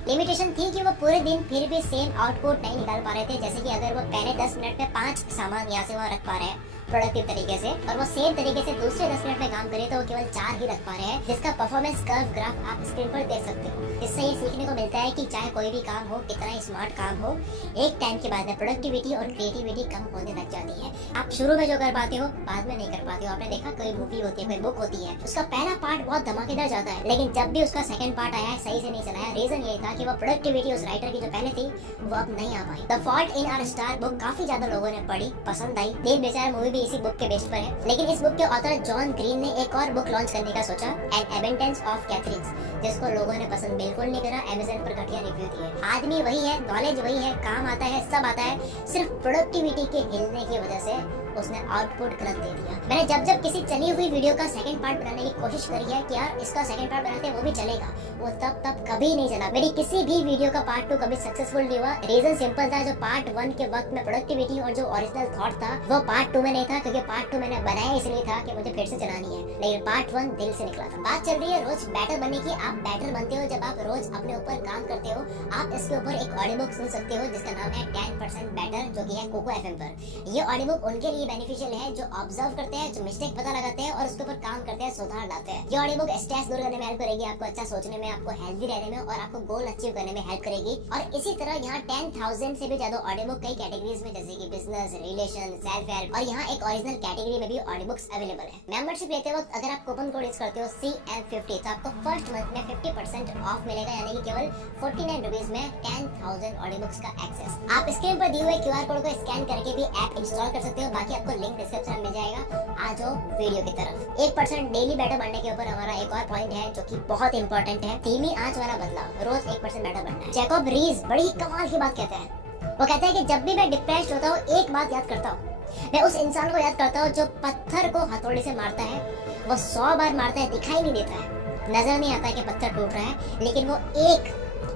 लिमिटेशन थी कि वो पूरे दिन फिर भी सेम आउटपुट नहीं निकाल पा रहे थे। जैसे कि अगर वो पहले 10 मिनट में 5 सामान यहाँ से वहाँ रख पा रहे हैं प्रोडक्टिव तरीके से, और वो सेम तरीके से दूसरे 10 मिनट में काम करे तो वो केवल 4 ही रख पा रहे हैं, जिसका परफॉर्मेंस कर्व ग्राफ आप स्क्रीन पर देख सकते हो। इससे ये सीखने को मिलता है कि चाहे कोई भी काम हो, कितना ही स्मार्ट काम हो, एक टाइम के बाद में प्रोडक्टिविटी और क्रिएटिविटी कम होने लग जाती है। आप शुरू में जो कर पाते हो बाद में नहीं कर पाते हो। आपने देखा कोई मूवी होती है, कोई बुक होती है, उसका पहला पार्ट बहुत धमाकेदार जाता है, लेकिन जब भी उसका सेकंड पार्ट आया सही से नहीं चलाया। रीजन ये था कि वो प्रोडक्टिविटी उस राइटर की जो पहले थी वो अब नहीं आ पाई। The fault in our star book काफी ज्यादा लोगों ने पढ़ी, पसंद आई। देव बेचारा मूवी भी इसी बुक के बेस पर है। लेकिन इस बुक के ऑथर जॉन ग्रीन ने एक और बुक लॉन्च करने का सोचा, एन एबंडेंस ऑफ कैथरीन्स, जिसको लोगों ने पसंद बिल्कुल नहीं करा। अमेज़न पर घटिया रिव्यू दिए। आदमी वही है, नॉलेज वही है, काम आता है, सब आता है, सिर्फ प्रोडक्टिविटी के हिलने की वजह से उसने आउटपुट गलत दे दिया। मैंने जब किसी चली हुई वीडियो का सेकंड पार्ट बनाने की कोशिश करी है कि यार इसका सेकंड पार्ट बनाते हैं वो भी चलेगा, वो तब कभी नहीं चला। मेरी किसी भी वीडियो का पार्ट 2 कभी सक्सेसफुल नहीं हुआ। रीजन सिंपल था, जो पार्ट 1 के वक्त में प्रोडक्टिविटी और जो ओरिजिनल थॉट था वो पार्ट 2 में नहीं था, क्योंकि पार्ट 2 मैंने बनाया इसलिए था कि मुझे फिर से चलानी है, लेकिन पार्ट 1 दिल से निकला था। बात चल रही है रोज बेटर बनने की। आप बेटर बनते हो जब आप रोज अपने ऊपर काम करते हो। आप इसके ऊपर एक ऑडियो बुक सुन सकते हो जिसका नाम है 10% बेटर, जो कि है कोको एफएम पर। ये ऑडियो बुक उनके लिए बेनिफिशियल है जो ऑब्जर्व करते हैं, जो मिस्टेक पता लगाते हैं और उसके ऊपर काम करते हैं, सुधार लाते हैं। ये ऑडियो बुक स्ट्रेस दूर करने में हेल्प करेगी, आपको अच्छा सोचने में, आपको हेल्दी रहने में और आपको गोल अचीव करने में हेल्प करेगी। और इसी तरह यहाँ 10,000 से भी ज्यादा ऑडियो बुक कई कैटेगरीज में, जैसे कि बिजनेस, रिलेशन, सेल्फ हेल्प, और यहाँ एक ओरिजिनल कैटेगरी में भी ऑडियो बुक्स अवेलेबल है। मेंबरशिप लेते वक्त अगर आप कूपन कोड यूज करते हो CM50 तो आपको फर्स्ट मंथ में 50% ऑफ मिलेगा, यानी कि केवल 49 रुपीज में 10,000 ऑडियो बुक्स का एक्सेस। आप स्क्रीन पर दिए हुए QR कोड को स्कैन करके भी ऐप इंस्टॉल कर सकते हो। बाकी आपको लिंक डिस्क्रिप्शन में मिल जाएगा। आ जाओ वीडियो की तरफ। 1% डेली बेटर बनने के ऊपर हमारा एक और पॉइंट है जो कि बहुत इंपॉर्टेंट है, धीमी आंच वाला बदलाव। रोज 1% बेटर बनना है। जैकब रीज बड़ी कमाल की बात कहते हैं। वो कहते हैं कि जब भी मैं डिप्रेस्ड होता हूँ एक बात याद करता हूँ, मैं उस इंसान को याद करता हूँ जो पत्थर को हथौड़े से मारता है, वो 100 बार मारता है, दिखाई नहीं देता है, नजर नहीं आता कि पत्थर टूट रहा है, लेकिन वो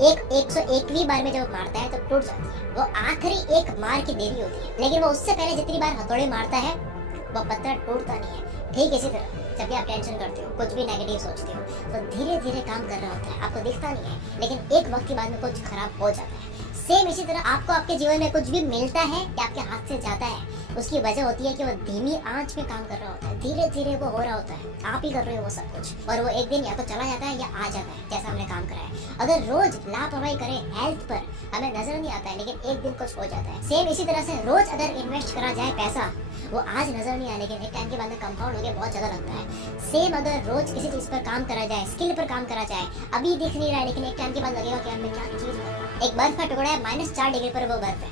101वीं बार में जब मारता है तो टूट जाती है। वो आखिरी एक मार की देरी होती है, लेकिन वो उससे पहले जितनी बार हथौड़े मारता है वो पत्थर टूटता नहीं है। ठीक इसी तरह जब भी आप टेंशन करते हो, कुछ भी नेगेटिव सोचते हो, तो धीरे धीरे काम कर रहा होता है, आपको दिखता नहीं है, लेकिन एक वक्त के बाद में कुछ खराब हो जाता है। सेम इसी तरह आपको आपके जीवन में कुछ भी मिलता है या आपके हाथ से जाता है, उसकी वजह होती है कि वो धीमी आंच में काम कर रहा होता है, धीरे धीरे वो हो रहा होता है, आप ही कर रहे हो वो सब कुछ, और वो एक दिन या तो चला जाता है या आ जाता है, जैसा हमने काम करा है। अगर रोज लापरवाही करें हेल्थ पर, हमें नजर नहीं आता है, लेकिन एक दिन कुछ हो जाता है। सेम इसी तरह से रोज अगर इन्वेस्ट करा जाए पैसा, वो आज नजर नहीं आया, लेकिन एक टाइम के बाद में कंपाउंड होकर बहुत ज्यादा लगता है। सेम अगर रोज किसी चीज पर काम करा जाए, स्किल पर काम करा जाए, अभी दिख नहीं रहा है, लेकिन एक टाइम के बाद लगेगा कि मैं क्या चीज हूं। एक बर्फ का टुकड़ा है, -4 डिग्री पर वो बर्फ है,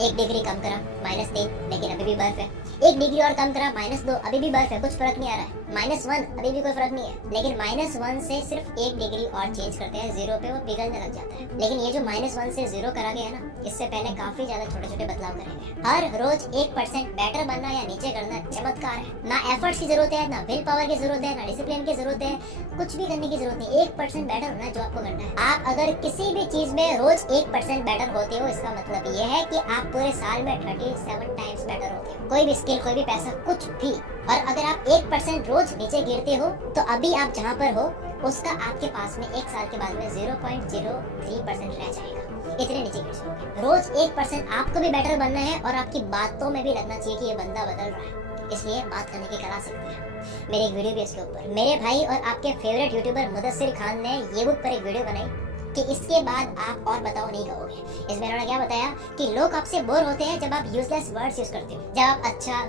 1 डिग्री कम करा -3, लेकिन अभी भी बर्फ है। 1 डिग्री और कम करा -2, अभी भी बर्फ है, कुछ फर्क नहीं आ रहा है। -1 अभी भी कोई फर्क नहीं है, लेकिन -1 से सिर्फ 1 डिग्री और चेंज करते हैं 0 पे, वो पिघलने लग जाता है। लेकिन ये जो -1 से 0 करा गया है ना, इससे पहले काफी ज्यादा छोटे छोटे बदलाव करेंगे। हर रोज 1% बेटर बनना या नीचे करना चमत्कार है। ना एफर्ट्स की जरूरत है, ना विल पावर की जरूरत है, ना डिसिप्लिन की जरूरत है, कुछ भी करने की जरूरत नहीं। 1% बेटर होना है जो आपको करना है। आप अगर किसी भी चीज में रोज 1% बेटर होते हो, इसका मतलब ये है कि आप पूरे साल में 37 टाइम्स बेटर होते हो। कोई भी स्किल, कोई भी पैसा, कुछ भी। और अगर आप 1% रोज नीचे गिरते हो, तो अभी आप जहाँ पर हो उसका आपके पास में 1 साल के बाद में 0.03% रह जाएगा। इतने नीचे गिर जाओगे। रोज 1% आपको भी बेटर बनना है, और आपकी बातों में भी लगना चाहिए कि ये बंदा बदल रहा है, इसलिए बात करने की कला सीखते हैं। मेरी एक वीडियो भी इसके ऊपर, मेरे भाई और आपके फेवरेट यूट्यूबर मुदस्सिर खान ने ये बुक पर एक वीडियो बनाई कि इसके बाद आप और बताओ नहीं कहोगे। इसमें उन्होंने क्या बताया कि लोग आपसे बोर होते हैं जब आप यूजलेस वर्ड्स यूज करते हो, जब आप अच्छा,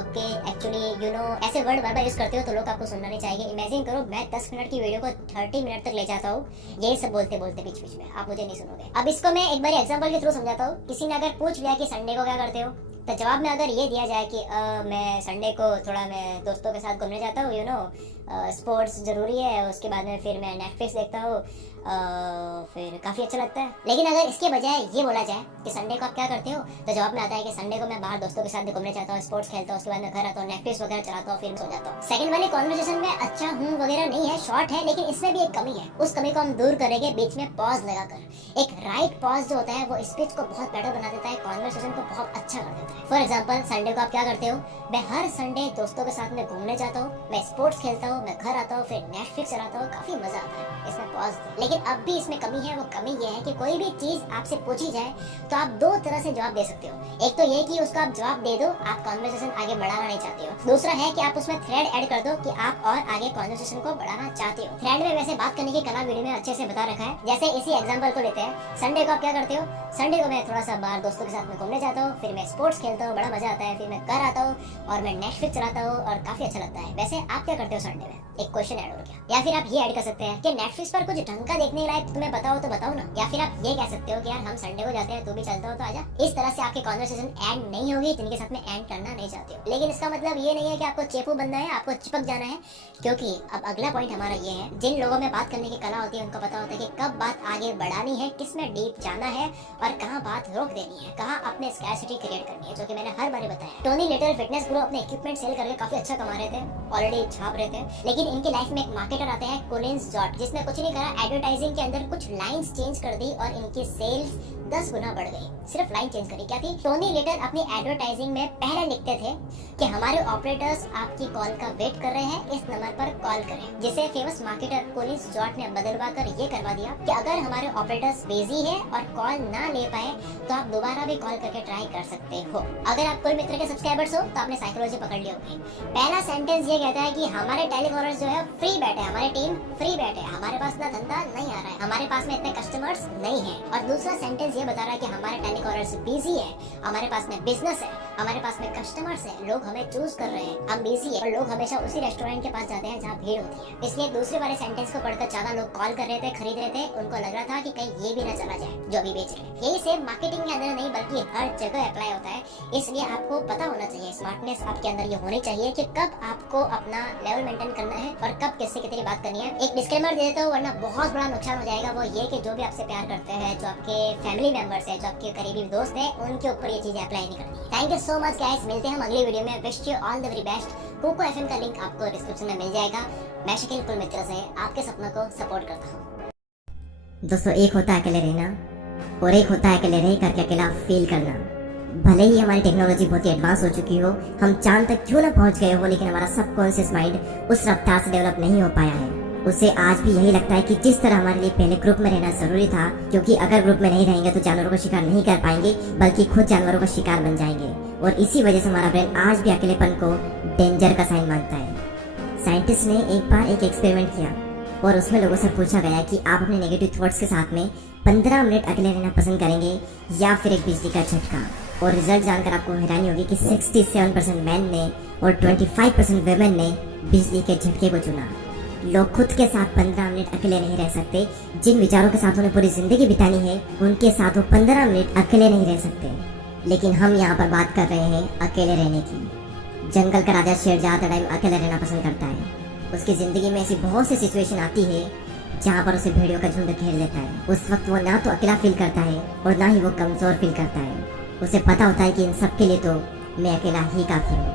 ओके, एक्चुअली, यू नो, ऐसे वर्ड बार बार यूज करते हो, तो लोग आपको सुनना नहीं चाहेंगे। इमेजिन करो मैं 10 मिनट की वीडियो को 30 मिनट तक ले जाता हूँ यही सब बोलते बोलते बीच बीच में, आप मुझे नहीं सुनोगे। अब इसको मैं एक बार एग्जाम्पल के थ्रू समझाता हूँ। किसी ने अगर पूछ लिया कि संडे को क्या करते हो, तो जवाब में अगर ये दिया जाए कि मैं संडे को थोड़ा मैं दोस्तों के साथ घूमने जाता हूँ, यू नो, स्पोर्ट्स जरूरी है, उसके बाद में फिर मैं नेटफ्लिक्स देखता हूँ, फिर काफ़ी अच्छा लगता है। लेकिन अगर इसके बजाय ये बोला जाए कि संडे को आप क्या करते हो, तो जवाब में आता है कि संडे को मैं बाहर दोस्तों के साथ घूमने जाता हूँ, स्पोर्ट्स खेलता हूँ, उसके बाद मैं घर आता हूँ, नेटफ्लिक्स वगैरह चलाता हूँ, फिर सो जाता हूँ। सेकंड वाले कॉन्वर्सेशन में अच्छा हूँ वगैरह नहीं है, शॉर्ट है, लेकिन इसमें भी एक कमी है। उस कमी को हम दूर करेंगे बीच में पॉज लगाकर। एक राइट पॉज जो होता है वो स्पीच को बहुत बेटर बना देता है, कॉन्वर्सेशन को बहुत अच्छा कर देता है। फॉर एग्जाम्पल, संडे को आप क्या करते हो, मैं हर संडे दोस्तों के साथ में घूमने जाता हूँ, मैं स्पोर्ट्स खेलता हूँ, मैं घर आता हूँ, फिर नेटफ्लिक्स चलाता हूँ, काफी मजा आता है। इसमें पॉज। लेकिन अब भी इसमें कमी है। वो कमी ये है कि कोई भी चीज आपसे पूछी जाए तो आप 2 तरह से जवाब दे सकते हो। एक तो ये कि उसका आप जवाब दे दो, आप कॉन्वर्सेशन आगे बढ़ाना नहीं चाहते हो। दूसरा है कि आप उसमें थ्रेड ऐड कर दो कि आप और आगे कॉन्वर्सेशन को बढ़ाना चाहते हो। थ्रेड में वैसे बात करने की कला वीडियो में अच्छे से बता रखा है। जैसे इसी एग्जाम्पल को लेते हैं, संडे को आप क्या करते हो, संडे को मैं थोड़ा सा बाहर दोस्तों के साथ में घूमने जाता हूँ, फिर मैं स्पोर्ट्स खेलता हूँ, बड़ा मजा आता है, फिर मैं घर आता हूँ और मैं नेटफ्लिक्स चलाता हूँ और काफी अच्छा लगता है। वैसे आप क्या करते हो संडे में? एक क्वेश्चन ऐड हो गया। या फिर आप ये ऐड कर सकते हैं कि नेटफ्लिक्स पर कुछ ढंग का देखने लायक तुम्हें पता हो तो बताओ ना। या फिर आप ये कह सकते हो कि यार हम संडे को जाते हैं, तू भी चलता हो तो आजा। इस तरह से आपकी कॉन्वर्सेशन एंड नहीं होगी जिनके साथ में एंड करना नहीं चाहते हो। लेकिन इसका मतलब ये नहीं है कि आपको चेपू बनना है, आपको चिपक जाना है, क्योंकि अब अगला पॉइंट हमारा ये है, जिन लोगों में बात करने की कला होती है उनको पता होता है कि कब बात आगे बढ़ानी है, किस में डीप जाना है और कहाँ बात रोक देनी है, कहाँ अपने स्कैर्सिटी क्रिएट करनी है, जो कि मैंने हर बार बताया। टोनी लिटिल फिटनेस गुरु अपने इक्विपमेंट सेल करके काफी अच्छा कमा रहे थे, ऑलरेडी छाप रहे थे, लेकिन इनकी लाइफ में एक मार्केटर आते हैं कोलिंस जॉर्ज, जिसने कुछ नहीं करा, एडवर्टाइजिंग के अंदर कुछ लाइंस चेंज कर दी और इनकी सेल्स 10 गुना बढ़ गई। सिर्फ लाइन चेंज करी। क्या थी? टोनी लिटिल अपनी एडवर्टाइजिंग में पहले लिखते थे कि हमारे ऑपरेटर्स आपकी कॉल का वेट कर रहे हैं, इस नंबर पर कॉल करें, जिसे फेमस मार्केटर कोलिंस जॉर्ज ने बदलवा कर ये करवा दिया कि अगर हमारे ऑपरेटर्स बिजी है और कॉल ना ले पाए तो आप दोबारा भी कॉल करके ट्राई कर सकते हो। अगर आप कोई मित्र के सब्सक्राइबर्स हो तो आपने साइकोलॉजी पकड़ ली होगी। पहला सेंटेंस ये कहता है कि हमारे टेलीकॉलर्स जो है फ्री बैठे, हमारी टीम फ्री बैठे, हमारे पास ना धंधा नहीं आ रहा है, हमारे पास में इतने कस्टमर्स नहीं है। और दूसरा सेंटेंस ये बता रहा है कि हमारे टेलीकॉलर्स बिजी है, हमारे पास में बिजनेस है, हमारे पास में कस्टमर्स है, लोग हमें चूज कर रहे हैं, हम बिजी है और लोग हमेशा उसी रेस्टोरेंट के पास जाते हैं जहाँ भीड़ होती है। इसलिए दूसरे वाले सेंटेंस को पढ़कर ज्यादा लोग कॉल कर रहे थे, खरीद रहे थे, उनको लग रहा था कि कहीं ये भी ना चला जाए जो अभी बेच रहे हैं। यही सेम मार्केटिंग के अंदर नहीं बल्कि हर जगह अप्लाई होता है। इसलिए आपको पता होना चाहिए, स्मार्टनेस आपके अंदर ये होनी चाहिए कि कब आपको अपना लेवल मेंटेन करना है और कब किससे कितनी बात करनी है। एक डिस्क्लेमर दे देता हूँ वरना बहुत बड़ा नुकसान हो जाएगा। वो ये कि जो भी आपसे प्यार करते हैं, जो आपके फैमिली फैमिली मेंबर्स है, जो आपके करीबी दोस्त है, उनके ऊपर ये चीजें अप्लाई नहीं करनी। Thank you so much guys, मिलते हैं हम अगली वीडियो में। Wish you all the very best. Koko FM का लिंक आपको डिस्क्रिप्शन में मिल जाएगा। मैं शकील कुल मित्र से आपके सपनों को सपोर्ट करता हूँ। दोस्तों, एक होता है अकेले रहना और एक होता है अकेले रह करके अकेला फील करना। भले ही हमारी टेक्नोलॉजी बहुत ही एडवांस हो चुकी हो, हम चांद तक क्यों ना पहुंच गए हो, लेकिन हमारा सबकॉन्शियस माइंड उस रफ्तार से डेवलप नहीं हो पाया है। उसे आज भी यही लगता है कि जिस तरह हमारे लिए पहले ग्रुप में रहना जरूरी था, क्योंकि अगर ग्रुप में नहीं रहेंगे तो जानवरों का शिकार नहीं कर पाएंगे, बल्कि खुद जानवरों का शिकार बन जाएंगे। और इसी वजह से हमारा ब्रेन आज भी अकेलेपन को डेंजर का साइन मानता है। साइंटिस्ट ने एक बार एक एक्सपेरिमेंट किया और उसमें लोगों से पूछा गया कि आप अपने नेगेटिव थॉट्स के साथ में 15 मिनट अकेले रहना पसंद करेंगे या फिर एक बिजली का झटका। और रिजल्ट जानकर आपको हैरानी होगी कि 67% मैन ने और 25% वुमेन ने बिजली के झटके को चुना। लोग खुद के साथ 15 मिनट अकेले नहीं रह सकते। जिन विचारों के साथ उन्हें पूरी जिंदगी बितानी है, उनके साथ वो 15 मिनट अकेले नहीं रह सकते। लेकिन हम यहाँ पर बात कर रहे हैं अकेले रहने की। जंगल का राजा शेर ज्यादा टाइम अकेले रहना पसंद करता है। उसकी जिंदगी में ऐसी बहुत सी सिचुएशन आती है जहाँ पर उसे भेड़ियों का झुंड घेर लेता है। उस वक्त वो ना तो अकेला फील करता है और ना ही वो कमजोर फील करता है। उसे पता होता है कि इन सब के लिए तो मैं अकेला ही काफी हूँ।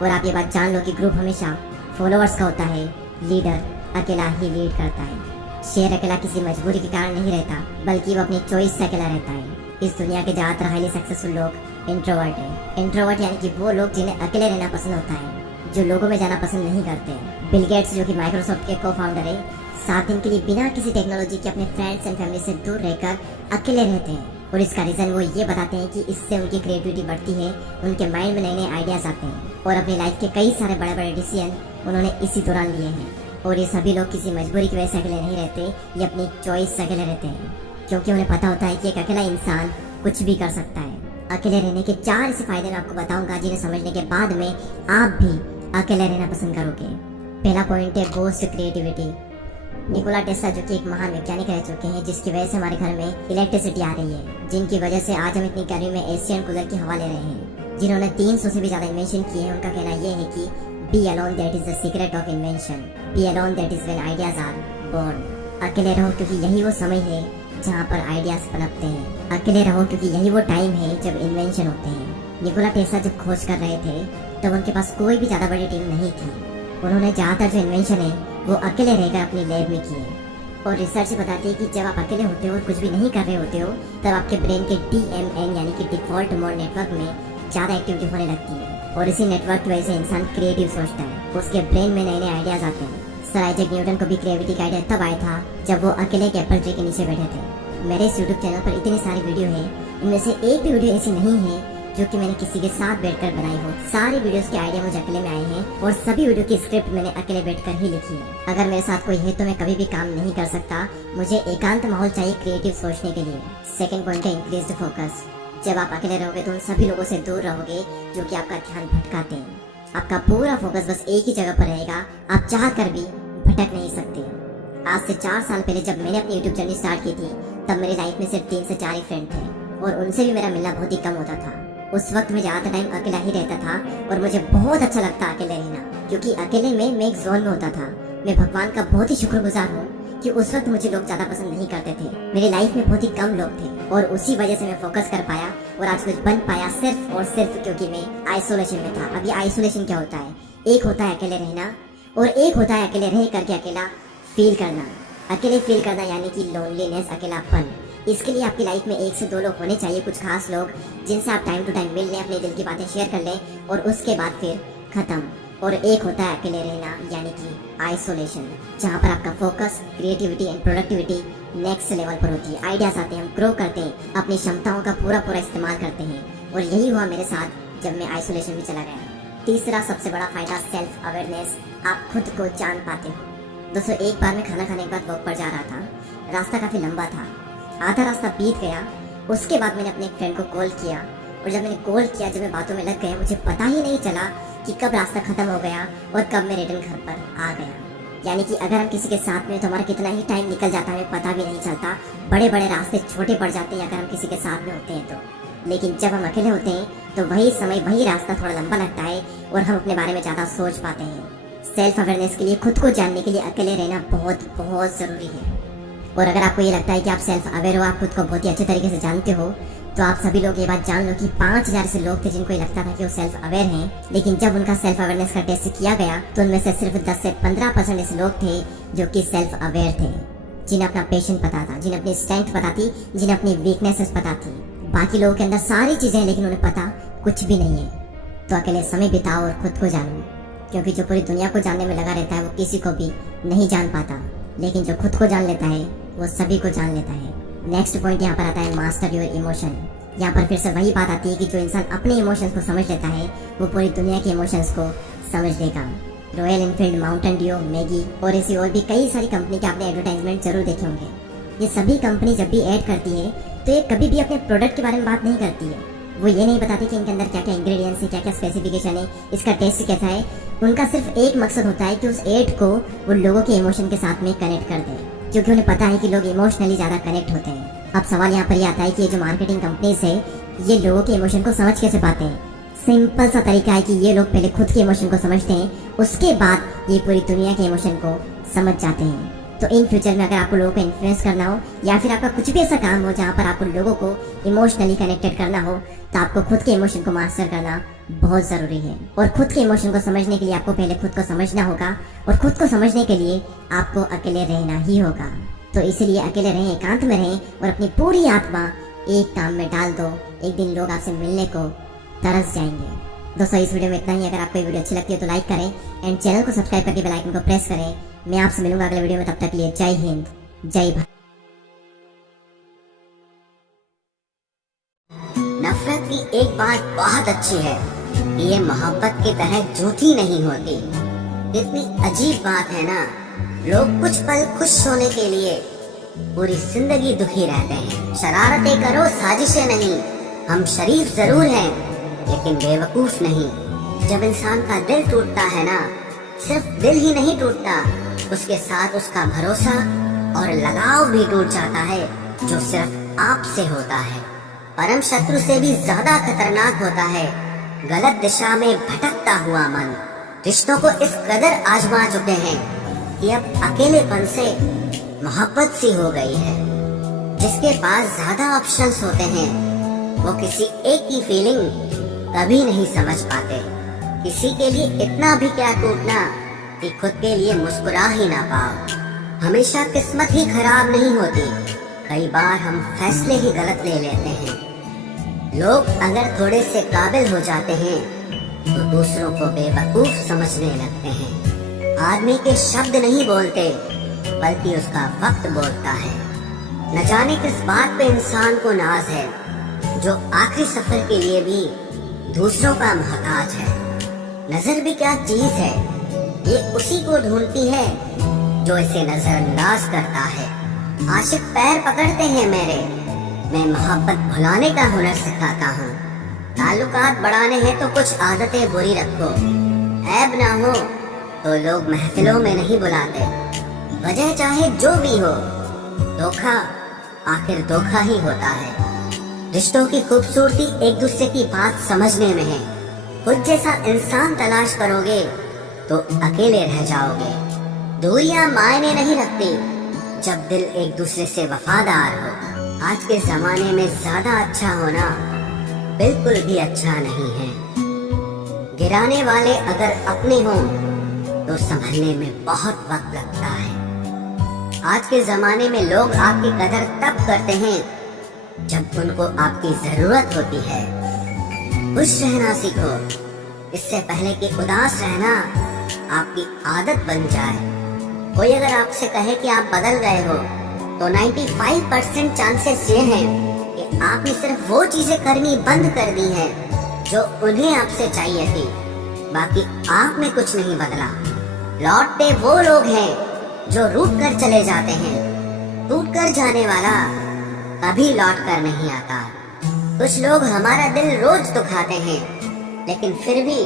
और आप ये बात जान लो कि ग्रुप हमेशा फॉलोअर्स का होता है, लीडर अकेला ही लीड करता है। शेर अकेला किसी मजबूरी के कारण नहीं रहता, बल्कि वो अपनी चॉइस से अकेला रहता है। इस दुनिया के ज्यादातर हाईली सक्सेसफुल लोग इंट्रोवर्ट है। इंट्रोवर्ट यानी कि वो लोग जिन्हें अकेले रहना पसंद होता है, जो लोगों में जाना पसंद नहीं करते। बिल गेट्स, जो कि माइक्रोसॉफ्ट के को फाउंडर है, 7 दिन के लिए बिना किसी टेक्नोलॉजी के अपने फ्रेंड्स एंड फैमिली से दूर रहकर अकेले रहते हैं। और इसका रीजन वो ये बताते हैं कि इससे उनकी क्रिएटिविटी बढ़ती है, उनके माइंड में नए नए आइडियाज आते हैं और अपनी लाइफ के कई सारे बड़े बड़े डिसीजन उन्होंने इसी दौरान लिए हैं। और ये सभी लोग किसी मजबूरी की वजह से अकेले नहीं रहते, ये अपनी चॉइस से अकेले रहते हैं, क्योंकि उन्हें पता होता है कि एक अकेला इंसान कुछ भी कर सकता है। अकेले रहने के 4 ऐसे फायदे मैं आपको बताऊंगा, जिन्हें समझने के बाद में आप भी अकेले रहना पसंद करोगे। पहला पॉइंट है गोस्ट क्रिएटिविटी। निकोला टेस्ला, जो कि एक महान वैज्ञानिक रह चुके हैं, जिसकी वजह से हमारे घर में इलेक्ट्रिसिटी आ रही है, जिनकी वजह से आज हम इतनी गर्मी में एशियन कूलर की हवा ले रहे हैं, जिन्होंने 300 से भी ज्यादा इन्वेंशन किए हैं। उनका कहना यह है कि be alone that is the secret of invention, be alone that is when ideas are born. अकेले रहो क्योंकि यही वो समय है जहाँ पर आइडियाज पनपते हैं। अकेले रहो क्योंकि यही वो टाइम है जब इन्वेंशन होते हैं। निकोला टेस्ला जब खोज कर रहे थे तब उनके पास कोई भी ज्यादा बड़ी टीम नहीं थी। उन्होंने ज्यादातर जो इन्वेंशन है वो अकेले रहकर अपनी लैब में किए। और रिसर्च बताती है कि जब आप अकेले होते हो और कुछ भी नहीं कर रहे होते हो, तब आपके ब्रेन के DMN यानी कि डिफॉल्ट मोड नेटवर्क में ज्यादा एक्टिविटी होने लगती है। और इसी नेटवर्क की वजह से इंसान क्रिएटिव सोचता है, उसके ब्रेन में नए नए आइडियाज आते हैं। सर आइजैक न्यूटन को भी क्रिएटिविटी का आइडिया तब आया था जब वो अकेले एक एप्पल ट्री के नीचे बैठे थे। मेरे इस यूट्यूब चैनल पर इतनी सारी वीडियो है, इनमें से एक भी वीडियो ऐसी नहीं है जो कि मैंने किसी के साथ बैठकर बनाई हो। सारी वीडियोस के आइडिया मुझे अकेले में आए हैं और सभी वीडियो की स्क्रिप्ट मैंने अकेले बैठकर ही लिखी है। अगर मेरे साथ कोई है तो मैं कभी भी काम नहीं कर सकता। मुझे एकांत माहौल चाहिए क्रिएटिव सोचने के लिए। सेकंड पॉइंट है इंक्रीज्ड फोकस। जब आप अकेले रहोगे तो उन सभी लोगों से दूर रहोगे जो कि आपका ध्यान भटकाते हैं। आपका पूरा फोकस बस एक ही जगह पर रहेगा, आप चाह कर भी भटक नहीं सकते। आज से 4 साल पहले जब मैंने अपनी यूट्यूब जर्नी स्टार्ट की थी, तब मेरी लाइफ में सिर्फ 3 से 4 ही फ्रेंड थे और उनसे भी मेरा मिलना बहुत ही कम होता था। उस वक्त मैं ज्यादा टाइम अकेला ही रहता था और मुझे बहुत अच्छा लगता अकेले रहना, क्योंकि अकेले में मैं एक जोन में होता था। मैं भगवान का बहुत ही शुक्रगुजार हूँ कि उस वक्त मुझे लोग ज्यादा पसंद नहीं करते थे। मेरी लाइफ में बहुत ही कम लोग थे और उसी वजह से मैं फोकस कर पाया और आज कुछ बन पाया, सिर्फ और सिर्फ क्योंकि मैं आइसोलेशन में था। अब ये आइसोलेशन क्या होता है? एक होता है अकेले रहना और एक होता है अकेले रह करके अकेला फील करना। अकेले फील करना यानी कि लोनलीनेस, अकेलापन। इसके लिए आपकी लाइफ में 1 से 2 लोग होने चाहिए, कुछ खास लोग जिनसे आप टाइम टू टाइम मिल लें, अपने दिल की बातें शेयर कर लें और उसके बाद फिर खत्म। और एक होता है अकेले रहना यानी कि आइसोलेशन, जहाँ पर आपका focus, creativity and productivity next level पर होती है। आइडियाज आते हैं, हम ग्रो करते हैं, अपनी क्षमताओं का पूरा इस्तेमाल करते हैं। और यही हुआ मेरे साथ जब मैं आइसोलेशन में चला गया। तीसरा सबसे बड़ा फायदा सेल्फ अवेयरनेस, आप खुद को जान पाते हो। दोस्तों, एक बार मैं खाना खाने के बाद वॉक पर जा रहा था। रास्ता काफी लंबा था, आधा रास्ता बीत गया। उसके बाद मैंने अपने एक फ्रेंड को कॉल किया और जब मैंने कॉल किया, जब मैं बातों में लग गया, मुझे पता ही नहीं चला कि कब रास्ता खत्म हो गया और कब मैं रिटर्न घर पर आ गया। यानी कि अगर हम किसी के साथ में तो हमारा कितना ही टाइम निकल जाता है, पता भी नहीं चलता। बड़े बड़े रास्ते छोटे पड़ जाते हैं अगर हम किसी के साथ में होते हैं तो। लेकिन जब हम अकेले होते हैं तो वही समय, वही रास्ता थोड़ा लंबा लगता है और हम अपने बारे में ज्यादा सोच पाते हैं। सेल्फ अवेयरनेस के लिए, खुद को जानने के लिए अकेले रहना बहुत बहुत जरूरी है। और अगर आपको ये लगता है कि आप सेल्फ अवेयर हो, आप खुद को बहुत ही अच्छे तरीके से जानते हो, तो आप सभी लोग ये बात जान लो कि 5000 से लोग थे जिनको ये लगता था कि वो सेल्फ अवेयर हैं, लेकिन जब उनका सेल्फ अवेयरनेस का टेस्ट किया गया तो उनमें से सिर्फ 10 से 15% ऐसे लोग थे जो कि सेल्फ अवेयर थे, जिन्हें अपना पेशेंट पता था, जिन्हें अपनी स्ट्रेंथ पता थी, जिन्हें अपनी वीकनेसेस पता थी। बाकी लोगों के अंदर सारी चीजें, लेकिन उन्हें पता कुछ भी नहीं है। तो अकेले समय बिताओ और खुद को जानो, क्योंकि जो पूरी दुनिया को जानने में लगा रहता है वो किसी को भी नहीं जान पाता, लेकिन जो खुद को जान लेता है वो सभी को जान लेता है। नेक्स्ट पॉइंट यहाँ पर आता है मास्टर योर इमोशन। यहाँ पर फिर से वही बात आती है कि जो इंसान अपने इमोशंस को समझ लेता है वो पूरी दुनिया के इमोशंस को समझ लेगा। Royal Enfield, Mountain Dew, Maggi और ऐसी और भी कई सारी कंपनी के आपने एडवर्टाइजमेंट जरूर देखे होंगे। ये सभी कंपनी जब भी ऐड करती है तो ये कभी भी अपने प्रोडक्ट के बारे में बात नहीं करती है। वो ये नहीं बताती कि इनके अंदर क्या क्या इंग्रेडिएंट्स है, क्या क्या स्पेसिफिकेशन है, इसका टेस्ट कैसा है। उनका सिर्फ एक मकसद होता है कि उस एड को वो लोगों के इमोशन के साथ में कनेक्ट कर दे, क्योंकि उन्हें पता है कि लोग इमोशनली ज्यादा कनेक्ट होते हैं। अब सवाल यहाँ पर ये आता है कि ये जो मार्केटिंग कंपनीज है ये लोगों के इमोशन को समझ कैसे पाते हैं। सिंपल सा तरीका है कि ये लोग पहले खुद के इमोशन को समझते हैं, उसके बाद ये पूरी दुनिया के इमोशन को समझ जाते हैं। तो इन फ्यूचर में अगर आपको लोगों को इन्फ्लुएंस करना हो या फिर आपका कुछ भी ऐसा काम हो जहाँ पर आपको लोगों को इमोशनली कनेक्टेड करना हो, तो आपको खुद के इमोशन को मास्टर करना बहुत जरूरी है। और खुद के इमोशन को समझने के लिए आपको पहले खुद को समझना होगा, और खुद को समझने के लिए आपको अकेले रहना ही होगा। तो इसीलिए अकेले रहें, एकांत में रहें और अपनी पूरी आत्मा एक काम में डाल दो। एक दिन लोग आपसे मिलने को तरस जाएंगे। दोस्तों इस वीडियो में इतना ही। अगर आपको ये वीडियो अच्छी लगती है तो लाइक करें एंड चैनल को सब्सक्राइब करके बेल आइकन को प्रेस करें। मैं आपसे मिलूंगा अगले वीडियो में, तब तक के लिए जय हिंद, जय भारत। नफरत की एक बात बहुत अच्छी है, ये मोहब्बत की तरह झूठी नहीं होती। इतनी अजीब बात है ना, लोग कुछ पल खुश होने के लिए पूरी जिंदगी दुखी रहते हैं। शरारतें करो, साजिशें नहीं। हम शरीफ जरूर हैं लेकिन बेवकूफ नहीं। जब इंसान का दिल टूटता है ना, सिर्फ दिल ही नहीं टूटता, उसके साथ उसका भरोसा और लगाव भी टूट जाता है, जो सिर्फ आपसे होता है। परम शत्रु से भी ज्यादा खतरनाक होता है गलत दिशा में भटकता हुआ मन। रिश्तों को इस कदर आजमा चुके हैं कि अब अकेलेपन से मोहब्बत सी हो गई है। जिसके पास ज्यादा ऑप्शंस होते हैं वो किसी एक की फीलिंग कभी नहीं समझ पाते। किसी के लिए इतना भी क्या टूटना कि खुद के लिए मुस्कुरा ही ना पाओ। हमेशा किस्मत ही खराब नहीं होती, कई बार हम फैसले ही गलत ले लेते हैं। लोग अगर थोड़े से काबिल हो जाते हैं तो दूसरों को बेवकूफ समझने लगते हैं। आदमी के शब्द नहीं बोलते बल्कि उसका वक्त बोलता है। न जाने किस बात पे इंसान को नाज है, जो आखिरी सफर के लिए भी दूसरों का मोहताज है। नजर भी क्या चीज है, ये उसी को ढूंढती है जो इसे नजरअंदाज करता है। आशिक पैर पकड़ते हैं मेरे, मैं मोहब्बत भुलाने का हुनर सिखाता हूँ। ताल्लुकात बढ़ाने हैं तो कुछ आदतें बुरी रखो। ऐब ना हो तो लोग महफिलों में नहीं बुलाते। वजह चाहे जो भी हो, धोखा आखिर धोखा ही होता है। रिश्तों की खूबसूरती एक दूसरे की बात समझने में है। खुद जैसा इंसान तलाश करोगे तो अकेले रह जाओगे। दूरियां मायने नहीं रखती जब दिल एक दूसरे से वफादार हो। आज के जमाने में ज्यादा अच्छा होना बिल्कुल भी अच्छा नहीं है। गिराने वाले अगर अपने हों तो संभलने में बहुत वक्त लगता है। आज के जमाने में लोग आपकी कदर तब करते हैं जब उनको आपकी जरूरत होती है। खुश रहना सीखो, इससे पहले कि उदास रहना आपकी आदत बन जाए। कोई अगर आपसे कहे कि आप बदल गए हो तो 95% चांसेस ये हैं कि आपने सिर्फ वो चीजें करनी बंद कर दी हैं जो उन्हें आपसे चाहिए थी। बाकी आप में कुछ नहीं बदला। लौटते वो लोग हैं जो रूठ कर चले जाते हैं। टूट कर जाने वाला कभी लौट कर नहीं आता। कुछ लोग हमारा दिल रोज दुखाते हैं, लेकिन फिर भी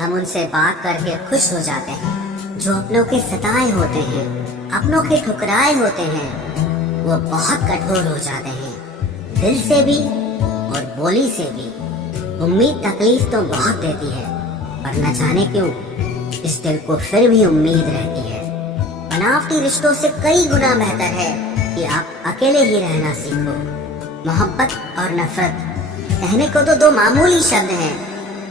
हम उनसे बात करके खुश हो जाते हैं। जो अपनों के सताए होते हैं, अपनों के ठुकराए होते हैं, वो बहुत कठोर हो जाते हैं, दिल से भी और बोली से भी। उम्मीद तकलीफ तो बहुत देती है, पर न जाने क्यों इस दिल को फिर भी उम्मीद रहती है। बनावटी रिश्तों से कई गुना बेहतर है कि आप अकेले ही रहना सीखो। मोहब्बत और नफरत कहने को तो दो मामूली शब्द हैं,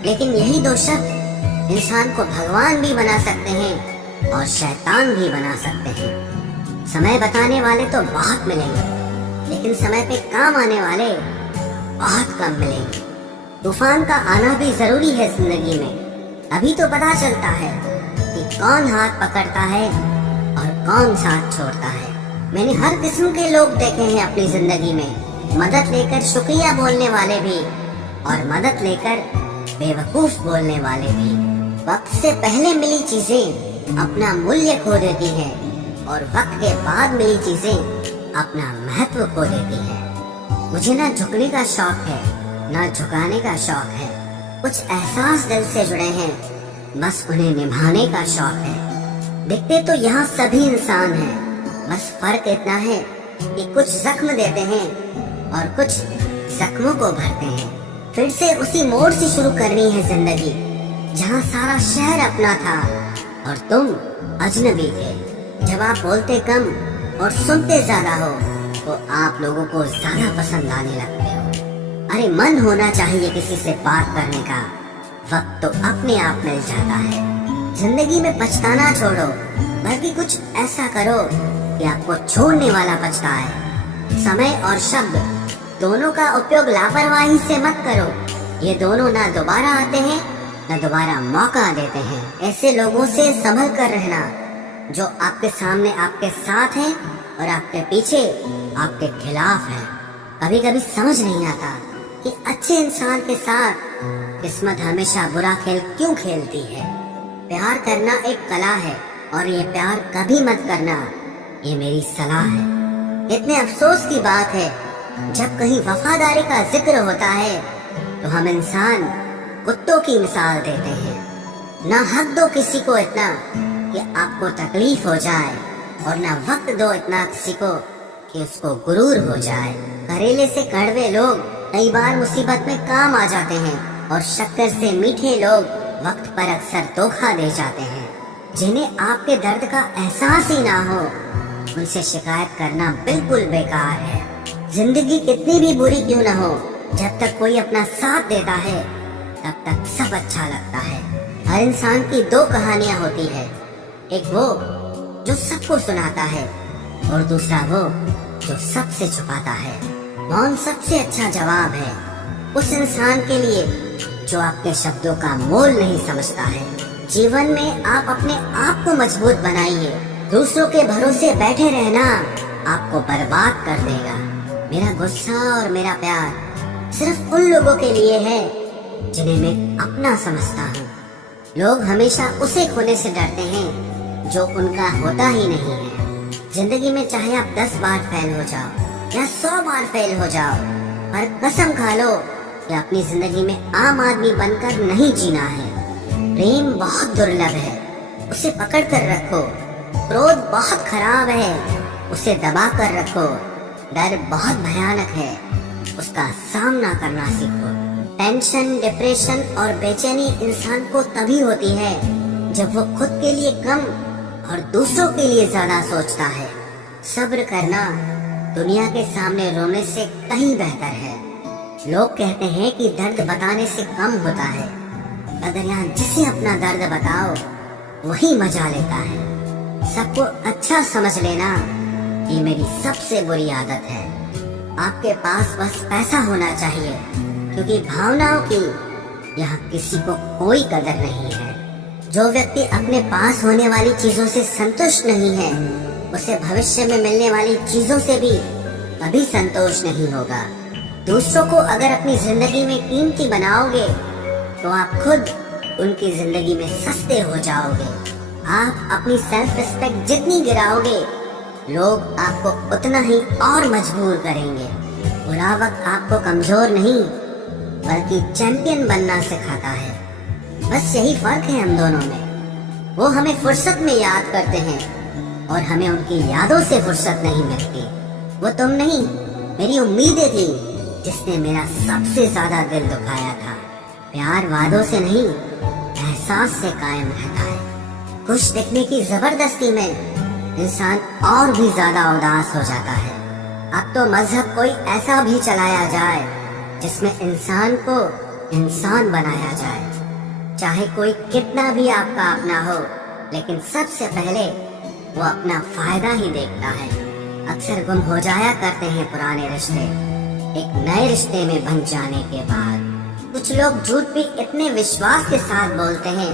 लेकिन यही दो शब्द इंसान को भगवान भी बना सकते हैं और शैतान भी बना सकते हैं। समय बताने वाले तो बहुत मिलेंगे, लेकिन समय पे काम आने वाले बहुत कम मिलेंगे। तूफान का आना भी जरूरी है जिंदगी में, अभी तो पता चलता है कि कौन हाथ पकड़ता है और कौन साथ छोड़ता है। मैंने हर किस्म के लोग देखे हैं अपनी जिंदगी में, मदद लेकर शुक्रिया बोलने वाले भी और मदद लेकर बेवकूफ बोलने वाले भी। वक्त से पहले मिली चीजें अपना मूल्य खो देती हैं और वक्त के बाद मिली चीजें अपना महत्व खो देती हैं। मुझे ना झुकने का शौक है ना झुकाने का शौक है, कुछ एहसास दिल से जुड़े हैं, बस उन्हें निभाने का शौक है। दिखते तो यहाँ सभी इंसान हैं, बस फर्क इतना है कि कुछ जख्म देते हैं और कुछ जख्मों को भरते हैं। फिर से उसी मोड़ से शुरू करनी है जिंदगी, जहाँ सारा शहर अपना था और तुम अजनबी थे। जब आप बोलते कम और सुनते ज्यादा हो तो आप लोगों को ज्यादा पसंद आने लगते हो। अरे मन होना चाहिए किसी से बात करने का, वक्त तो अपने आप मिल जाता है। जिंदगी में पछताना छोड़ो, बल्कि कुछ ऐसा करो कि आपको छोड़ने वाला पछताए। समय और शब्द दोनों का उपयोग लापरवाही से मत करो, ये दोनों ना दोबारा आते हैं ना दोबारा मौका देते हैं। ऐसे लोगों से संभल कर रहना जो आपके सामने आपके साथ हैं और आपके पीछे आपके खिलाफ हैं। कभी कभी समझ नहीं आता कि अच्छे इंसान के साथ किस्मत हमेशा बुरा खेल क्यों खेलती है। प्यार करना एक कला है और ये प्यार कभी मत करना, ये मेरी सलाह है। इतने अफसोस की बात है, जब कहीं वफादारी का जिक्र होता है तो हम इंसान कुत्तों की मिसाल देते हैं। ना हक दो किसी को इतना कि आपको तकलीफ हो जाए और ना वक्त दो इतना किसी को कि उसको गुरूर हो जाए। करेले से कड़वे लोग कई बार मुसीबत में काम आ जाते हैं और शक्कर से मीठे लोग वक्त पर अक्सर धोखा दे जाते हैं। जिन्हें आपके दर्द का एहसास ही ना हो, उनसे शिकायत करना बिल्कुल बेकार है। जिंदगी कितनी भी बुरी क्यों ना हो, जब तक कोई अपना साथ देता है तब तक सब अच्छा लगता है। हर इंसान की दो कहानियां होती है, एक वो जो सबको सुनाता है और दूसरा वो जो सबसे छुपाता है। मौन सबसे अच्छा जवाब है उस इंसान के लिए जो आपके शब्दों का मोल नहीं समझता है। जीवन में आप अपने आप को मजबूत बनाइए, दूसरों के भरोसे बैठे रहना आपको बर्बाद कर देगा। मेरा गुस्सा और मेरा प्यार सिर्फ उन लोगों के लिए है जिन्हें मैं अपना समझता हूँ। लोग हमेशा उसे खोने से डरते हैं जो उनका होता ही नहीं है। जिंदगी में चाहे आप 10 बार फेल हो जाओ या 100 बार फेल हो जाओ, पर कसम खा लो कि अपनी जिंदगी में आम आदमी बनकर नहीं जीना है। प्रेम बहुत दुर्लभ है, उसे पकड़ कर रखो। क्रोध बहुत खराब है, उसे दबा कर रखो। डर बहुत भयानक है, उसका सामना करना सीखो। टेंशन, डिप्रेशन और बेचैनी इंसान को तभी होती है जब वो खुद के लिए कम और दूसरों के लिए ज्यादा सोचता है। सब्र करना दुनिया के सामने रोने से कहीं बेहतर है। लोग कहते हैं कि दर्द बताने से कम होता है, मगर यहाँ जिसे अपना दर्द बताओ वही मजा लेता है। सबको अच्छा समझ लेना ये मेरी सबसे बुरी आदत है। आपके पास बस पैसा होना चाहिए, क्योंकि भावनाओं की यहाँ किसी को कोई कदर नहीं है। जो व्यक्ति अपने पास होने वाली चीजों से संतुष्ट नहीं है, उसे भविष्य में मिलने वाली चीजों से भी कभी संतोष नहीं होगा। दूसरों को अगर अपनी जिंदगी में कीमती बनाओगे तो आप खुद उनकी जिंदगी में सस्ते हो जाओगे। आप अपनी सेल्फ रिस्पेक्ट जितनी गिराओगे, लोग आपको उतना ही और मजबूर करेंगे। बुरा वक्त आपको कमजोर नहीं बल्कि चैंपियन बनना सिखाता है। बस यही फर्क है हम दोनों में। वो हमें फुर्सत में याद करते हैं और हमें उनकी यादों से फुर्सत नहीं मिलती। वो तुम नहीं, मेरी उम्मीदें थी जिसने मेरा सबसे ज्यादा दिल दुखाया था। प्यार वादों से नहीं, एहसास से कायम रहता है। खुश दिखने की जबरदस्ती में इंसान और भी ज्यादा उदास हो जाता है। अब तो मजहब कोई ऐसा भी चलाया जाए जिसमें इंसान को इंसान बनाया जाए, चाहे कोई कितना भी आपका अपना हो, लेकिन सबसे पहले वो अपना फायदा ही देखता है। अक्सर गुम हो जाया करते हैं पुराने रिश्ते एक नए रिश्ते में बन जाने के बाद। कुछ लोग झूठ भी इतने विश्वास के साथ बोलते हैं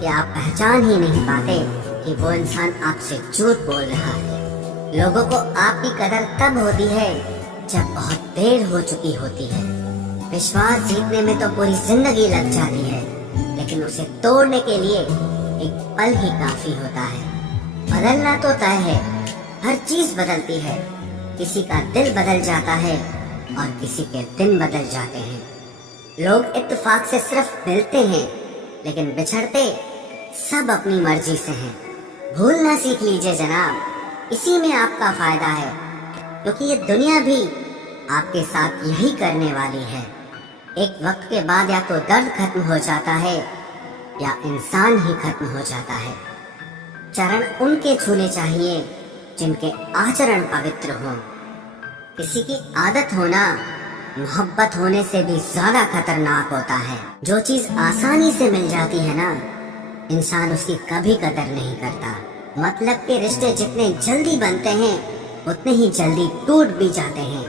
कि आप पहचान ही नहीं पाते कि वो इंसान आपसे झूठ बोल रहा है। लोगों को आपकी कदर तब होती है जब बहुत देर हो चुकी होती है। विश्वास जीतने में तो पूरी जिंदगी लग जाती है, लेकिन उसे तोड़ने के लिए एक पल ही काफी होता है। बदलना तो तय है, हर चीज बदलती है। किसी का दिल बदल जाता है और किसी के दिन बदल जाते हैं। लोग इत्तेफाक से सिर्फ मिलते हैं, लेकिन बिछड़ते सब अपनी मर्जी से हैं। भूलना सीख लीजिए जनाब, इसी में आपका फायदा है, क्योंकि ये दुनिया भी आपके साथ यही करने वाली है। एक वक्त के बाद या तो दर्द खत्म हो जाता है या इंसान ही खत्म हो जाता है। चरण उनके छूने चाहिए जिनके आचरण पवित्र हों। किसी की आदत होना मोहब्बत होने से भी ज्यादा खतरनाक होता है। जो चीज आसानी से मिल जाती है ना, इंसान उसकी कभी कदर नहीं करता। मतलब के रिश्ते जितने जल्दी बनते हैं उतने ही जल्दी टूट भी जाते हैं।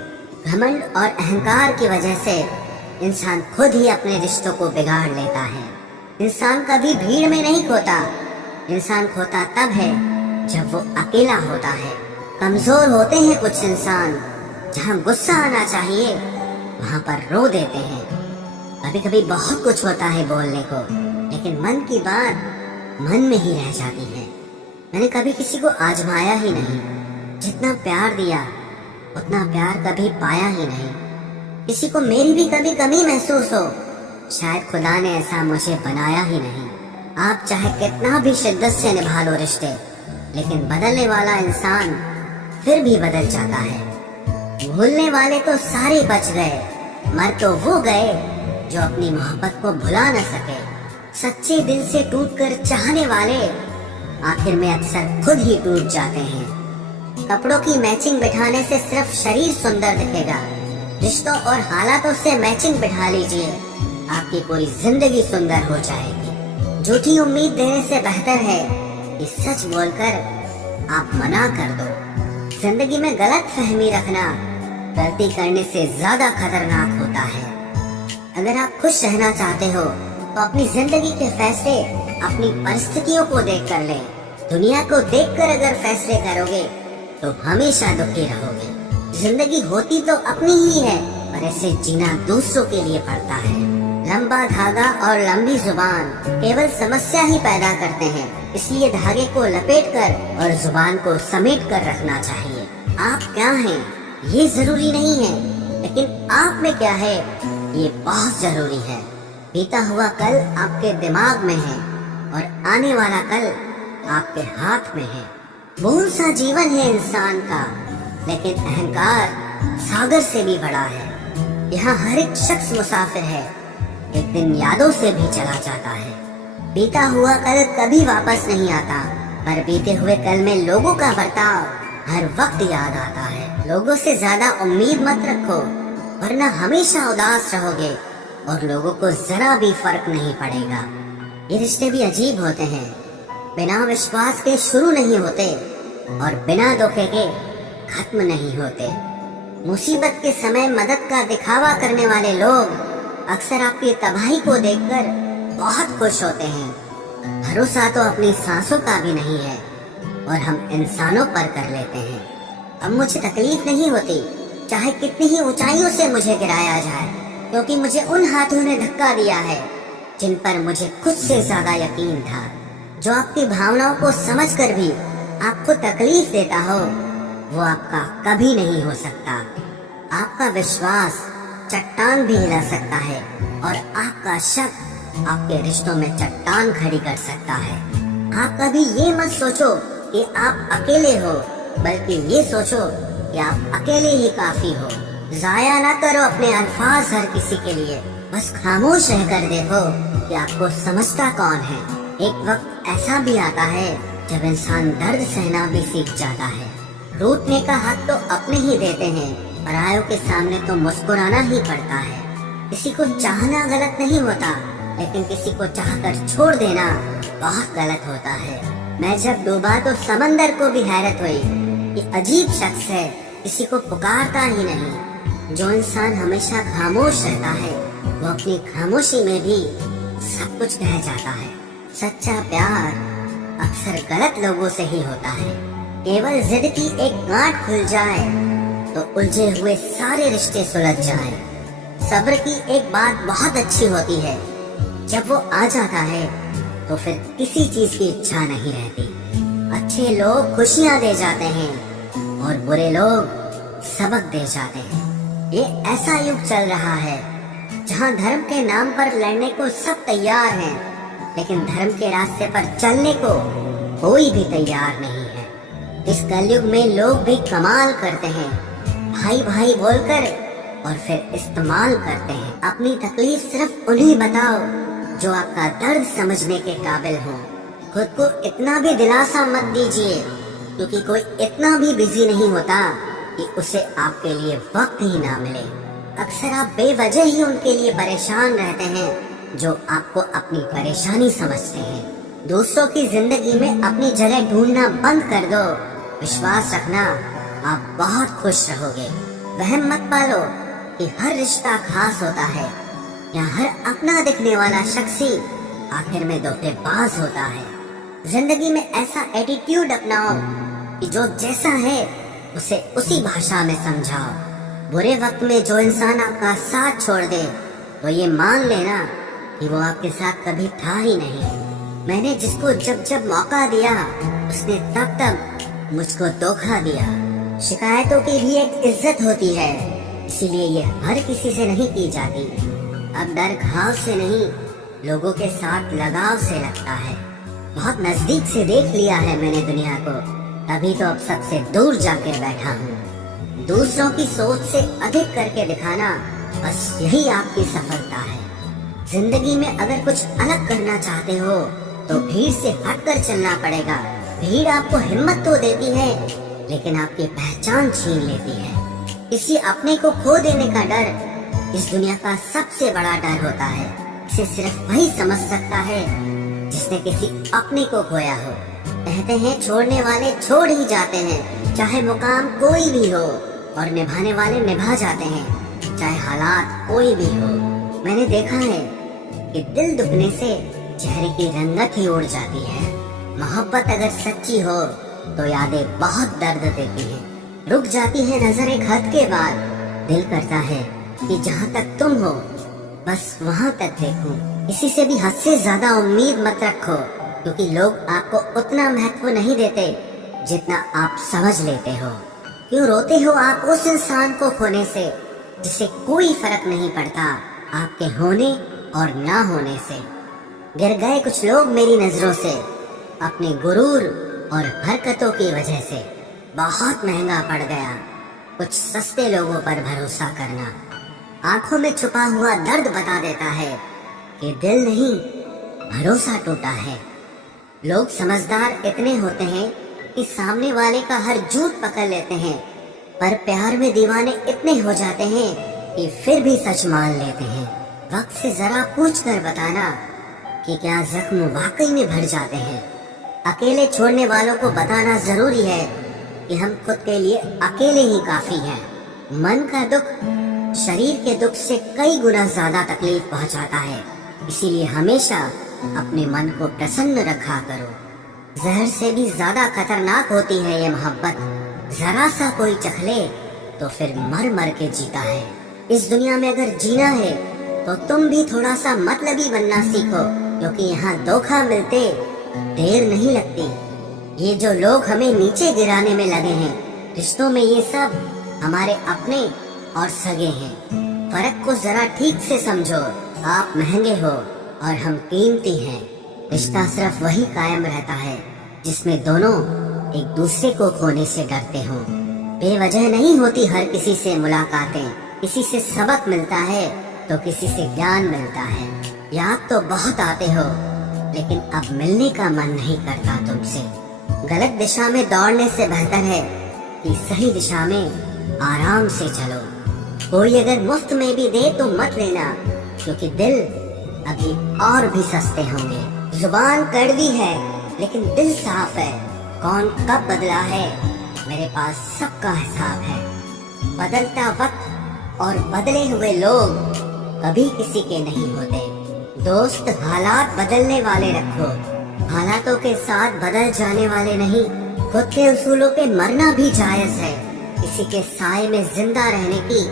घमंड और अहंकार की वजह से इंसान खुद ही अपने रिश्तों को बिगाड़ लेता है। इंसान कभी भीड़ में नहीं खोता, इंसान खोता तब है जब वो अकेला होता है। कमजोर होते हैं कुछ इंसान, जहाँ गुस्सा आना चाहिए वहाँ पर रो देते हैं। कभी कभी बहुत कुछ होता है बोलने को, लेकिन मन की बात मन में ही रह जाती है। मैंने कभी किसी को आजमाया ही नहीं, जितना प्यार दिया उतना प्यार कभी पाया ही नहीं। किसी को मेरी भी कभी कमी महसूस हो, शायद खुदा ने ऐसा मुझे बनाया ही नहीं। आप चाहे कितना भी शिद्दत से निभा लो रिश्ते, लेकिन बदलने वाला इंसान फिर भी बदल जाता है। भूलने वाले तो सारे बच गए, मर तो वो गए जो अपनी मोहब्बत को भुला न सके। सच्चे दिल से टूटकर चाहने वाले आखिर में अक्सर खुद ही टूट जाते हैं। कपड़ों की मैचिंग बिठाने से सिर्फ शरीर सुंदर दिखेगा, रिश्तों और हालातों से मैचिंग बिठा लीजिए, आपकी पूरी जिंदगी सुंदर हो जाएगी। झूठी उम्मीद देने से बेहतर है कि सच बोलकर आप मना कर दो। जिंदगी में गलत फहमी रखना गलती करने से ज्यादा खतरनाक होता है। अगर आप खुश रहना चाहते हो तो अपनी जिंदगी के फैसले अपनी परिस्थितियों को देख कर लें। दुनिया को देखकर अगर फैसले करोगे तो हमेशा दुखी रहोगे। जिंदगी होती तो अपनी ही है, पर ऐसे जीना दूसरों के लिए पड़ता है। लंबा धागा और लंबी जुबान केवल समस्या ही पैदा करते हैं, इसलिए धागे को लपेट कर और जुबान को समेट कर रखना चाहिए। आप क्या हैं ये जरूरी नहीं है, लेकिन आप में क्या है ये बहुत जरूरी है। बीता हुआ कल आपके दिमाग में है और आने वाला कल आपके हाथ में है। बहुत सा जीवन है इंसान का, लेकिन अहंकार सागर से भी बड़ा है। यहाँ हर एक शख्स मुसाफिर है, एक दिन यादों से भी चला जाता है। बीता हुआ कल कभी वापस नहीं आता, पर बीते हुए कल में लोगों का बर्ताव हर वक्त याद आता है। लोगों से ज्यादा उम्मीद मत रखो, वरना हमेशा उदास रहोगे और लोगों को जरा भी फर्क नहीं पड़ेगा। ये रिश्ते भी अजीब होते हैं, बिना विश्वास के शुरू नहीं होते और बिना धोखे के खत्म नहीं होते। मुसीबत के समय मदद का दिखावा करने वाले लोग अक्सर आपकी तबाही को देखकर बहुत खुश होते हैं। भरोसा तो अपनी सांसों का भी नहीं है और हम इंसानों पर कर लेते हैं। अब मुझे तकलीफ नहीं होती, चाहे कितनी ही ऊंचाइयों से मुझे गिराया जाए, क्योंकि मुझे उन हाथों ने धक्का दिया है जिन पर मुझे खुद से ज्यादा यकीन था। जो आपकी भावनाओं को समझकर भी आपको तकलीफ देता हो, वो आपका कभी नहीं हो सकता। आपका विश्वास चट्टान भी हिला सकता है और आपका शक आपके रिश्तों में चट्टान खड़ी कर सकता है। आप कभी ये मत सोचो कि आप अकेले हो, बल्कि ये सोचो कि आप अकेले ही काफी हो। जाया ना करो अपने अल्फाज हर किसी के लिए, बस खामोश रहकर देखो कि आपको समझता कौन है। एक वक्त ऐसा भी आता है जब इंसान दर्द सहना भी सीख जाता है। रूठने का हक तो अपने ही देते हैं, परायों के सामने तो मुस्कुराना ही पड़ता है। किसी को चाहना गलत नहीं होता, लेकिन किसी को चाहकर छोड़ देना बहुत गलत होता है। मैं जब डूबा तो समंदर को भी हैरत हुई। ये अजीब शख्स है, किसी को पुकारता ही नहीं। जो इंसान हमेशा खामोश रहता है, वो अपनी खामोशी में भी सब कुछ कह जाता है। सच्चा प्यार अक्सर गलत लोगों से ही होता है। केवल जिद की एक गांठ खुल जाए तो उलझे हुए सारे रिश्ते सुलझ जाएं। सब्र की एक बात बहुत अच्छी होती है, जब वो आ जाता है तो फिर किसी चीज की इच्छा नहीं रहती। अच्छे लोग खुशियां दे जाते हैं और बुरे लोग सबक दे जाते हैं। ये ऐसा युग चल रहा है जहां धर्म के नाम पर लड़ने को सब तैयार हैं, लेकिन धर्म के रास्ते पर चलने को कोई भी तैयार नहीं है। इस कलयुग में लोग भी कमाल करते हैं, भाई भाई बोलकर और फिर इस्तेमाल करते हैं। अपनी तकलीफ सिर्फ उन्हें बताओ जो आपका दर्द समझने के काबिल हो। खुद को इतना भी दिलासा मत दीजिए, क्योंकि कोई इतना भी बिजी नहीं होता कि उसे आपके लिए वक्त ही ना मिले। अक्सर आप बेवजह ही उनके लिए परेशान रहते हैं जो आपको अपनी परेशानी समझते हैं। दूसरों की जिंदगी में अपनी जगह ढूंढना बंद कर दो। विश्वास रखना, आप बहुत खुश रहोगे। वहम मत पालो कि हर रिश्ता खास होता है या हर अपना दिखने वाला शख्स ही आखिर में धोखेबाज होता है। जिंदगी में ऐसा एटीट्यूड अपनाओ कि जो जैसा है उसे उसी भाषा में समझाओ। बुरे वक्त में जो इंसान आपका साथ छोड़ दे तो ये मान लेना कि वो आपके साथ कभी था ही नहीं। मैंने जिसको जब जब मौका दिया उसने तब तब मुझको धोखा दिया। शिकायतों की भी एक इज्जत होती है, इसीलिए ये हर किसी से नहीं की जाती। अब डर घाव से नहीं, लोगों के साथ लगाव से लगता है। बहुत नजदीक से देख लिया है मैंने दुनिया को, तभी तो अब सबसे दूर जाकर बैठा हूँ। दूसरों की सोच से अधिक करके दिखाना, बस यही आपकी सफलता है। जिंदगी में अगर कुछ अलग करना चाहते हो तो भीड़ से हटकर चलना पड़ेगा। भीड़ आपको हिम्मत तो देती है, लेकिन आपकी पहचान छीन लेती है। किसी अपने को खो देने का डर इस दुनिया का सबसे बड़ा डर होता है। इसे सिर्फ वही समझ सकता है जिसने किसी अपने को खोया हो। कहते हैं छोड़ने वाले छोड़ ही जाते हैं, चाहे मुकाम कोई भी हो, और निभाने वाले निभा जाते हैं, चाहे हालात कोई भी हो। मैंने देखा है कि दिल दुखने से चेहरे की रंगत ही उड़ जाती है। मोहब्बत अगर सच्ची हो तो यादें बहुत दर्द देती हैं। रुक जाती है नजर एक हद के बाद। दिल करता है कि जहाँ तक तुम हो बस वहाँ तक देखूं। किसी से भी हद से ज्यादा उम्मीद मत रखो, क्योंकि लोग आपको उतना महत्व नहीं देते जितना आप समझ लेते हो। क्यों रोते हो आप उस इंसान को खोने से जिसे कोई फर्क नहीं पड़ता आपके होने और ना होने से। गिर गए कुछ लोग मेरी नजरों से अपने गुरूर और हरकतों की वजह से। बहुत महंगा पड़ गया कुछ सस्ते लोगों पर भरोसा करना। आंखों में छुपा हुआ दर्द बता देता है कि दिल नहीं, भरोसा टूटा है। लोग समझदार इतने होते हैं कि सामने वाले का हर झूठ पकड़ लेते हैं, पर प्यार में दीवाने इतने हो जाते हैं कि फिर भी सच मान लेते हैं। वक्त से जरा पूछ कर बताना कि क्या जख्म वाकई में भर जाते हैं। अकेले छोड़ने वालों को बताना जरूरी है कि हम खुद के लिए अकेले ही काफी हैं। मन का दुख शरीर के दुख से कई गुना ज्यादा तकलीफ पहुंचाता है, इसीलिए हमेशा अपने मन को प्रसन्न रखा करो। जहर से भी ज्यादा खतरनाक होती है ये मोहब्बत। जरा सा कोई चख ले तो फिर मर मर के जीता है। इस दुनिया में अगर जीना है तो तुम भी थोड़ा सा मतलबी बनना सीखो, क्योंकि यहाँ धोखा मिलते देर नहीं लगती। ये जो लोग हमें नीचे गिराने में लगे हैं, रिश्तों में ये सब हमारे अपने और सगे हैं। फर्क को जरा ठीक से समझो। आप महंगे हो और हम कीमती हैं। रिश्ता सिर्फ वही कायम रहता है जिसमें दोनों एक दूसरे को खोने से डरते हो। बेवजह नहीं होती हर किसी से मुलाकातें। किसी से सबक मिलता है तो किसी से ज्ञान मिलता है। याद तो बहुत आते हो, लेकिन अब मिलने का मन नहीं करता तुमसे। गलत दिशा में दौड़ने से बेहतर है कि सही दिशा में आराम से चलो। कोई अगर मुफ्त में भी दे तो मत लेना, क्योंकि दिल अभी और भी सस्ते होंगे। जुबान कड़वी है लेकिन दिल साफ है। कौन कब बदला है, मेरे पास सबका हिसाब है। बदलता वक्त और बदले हुए लोग कभी किसी के नहीं होते। दोस्त हालात बदलने वाले रखो, हालातों के साथ बदल जाने वाले नहीं। खुद के उसूलों पे मरना भी जायज है। किसी के साए में जिंदा रहने की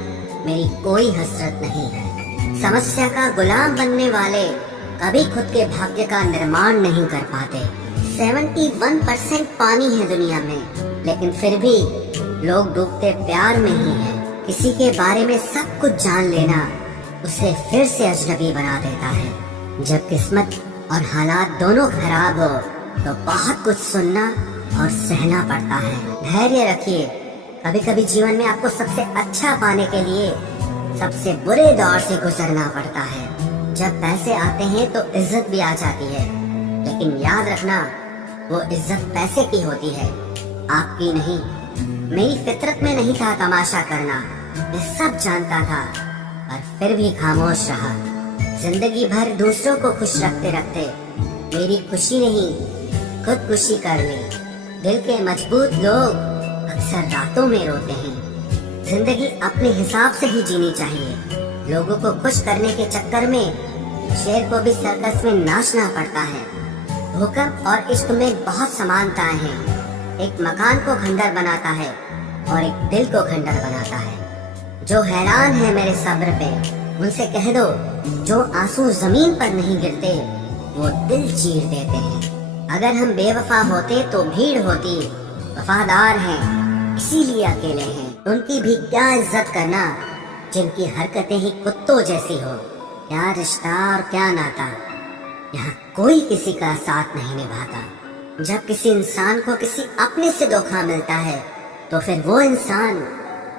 मेरी कोई हसरत नहीं है। समस्या का गुलाम बनने वाले कभी खुद के भाग्य का निर्माण नहीं कर पाते। 71% पानी है दुनिया में, लेकिन फिर भी लोग डूबते प्यार में ही हैं। किसी के बारे में सब कुछ जान लेना उसे फिर से अजनबी बना देता है। जब किस्मत और हालात दोनों खराब हो तो बहुत कुछ सुनना और सहना पड़ता है। धैर्य रखिए, कभी कभी जीवन में आपको सबसे अच्छा पाने के लिए सबसे बुरे दौर से गुजरना पड़ता है। जब पैसे आते हैं तो इज्जत भी आ जाती है, लेकिन याद रखना वो इज्जत पैसे की होती है, आपकी नहीं। मेरी फितरत में नहीं था तमाशा करना, मैं सब जानता था, पर फिर भी खामोश रहा। जिंदगी भर दूसरों को खुश रखते रखते मेरी खुशी नहीं खुद खुशी कर ली। दिल के मजबूत लोग अक्सर रातों में रोते हैं। जिंदगी अपने हिसाब से ही जीनी चाहिए। लोगों को खुश करने के चक्कर में शेर को भी सर्कस में नाचना पड़ता है। भूकंप और इश्क में बहुत समानताएं हैं। एक मकान को खंडर बनाता है और एक दिल को खंडर बनाता है। जो हैरान है मेरे सब्र पे, उनसे कह दो जो आंसू जमीन पर नहीं गिरते वो दिल चीर देते हैं। अगर हम बेवफा होते तो भीड़ होती, वफादार हैं इसीलिए अकेले हैं। उनकी भी क्या इज्जत करना जिनकी हरकतें ही कुत्तों जैसी हो। क्या रिश्ता और क्या नाता, यहाँ कोई किसी का साथ नहीं निभाता। जब किसी इंसान को किसी अपने से धोखा मिलता है तो फिर वो इंसान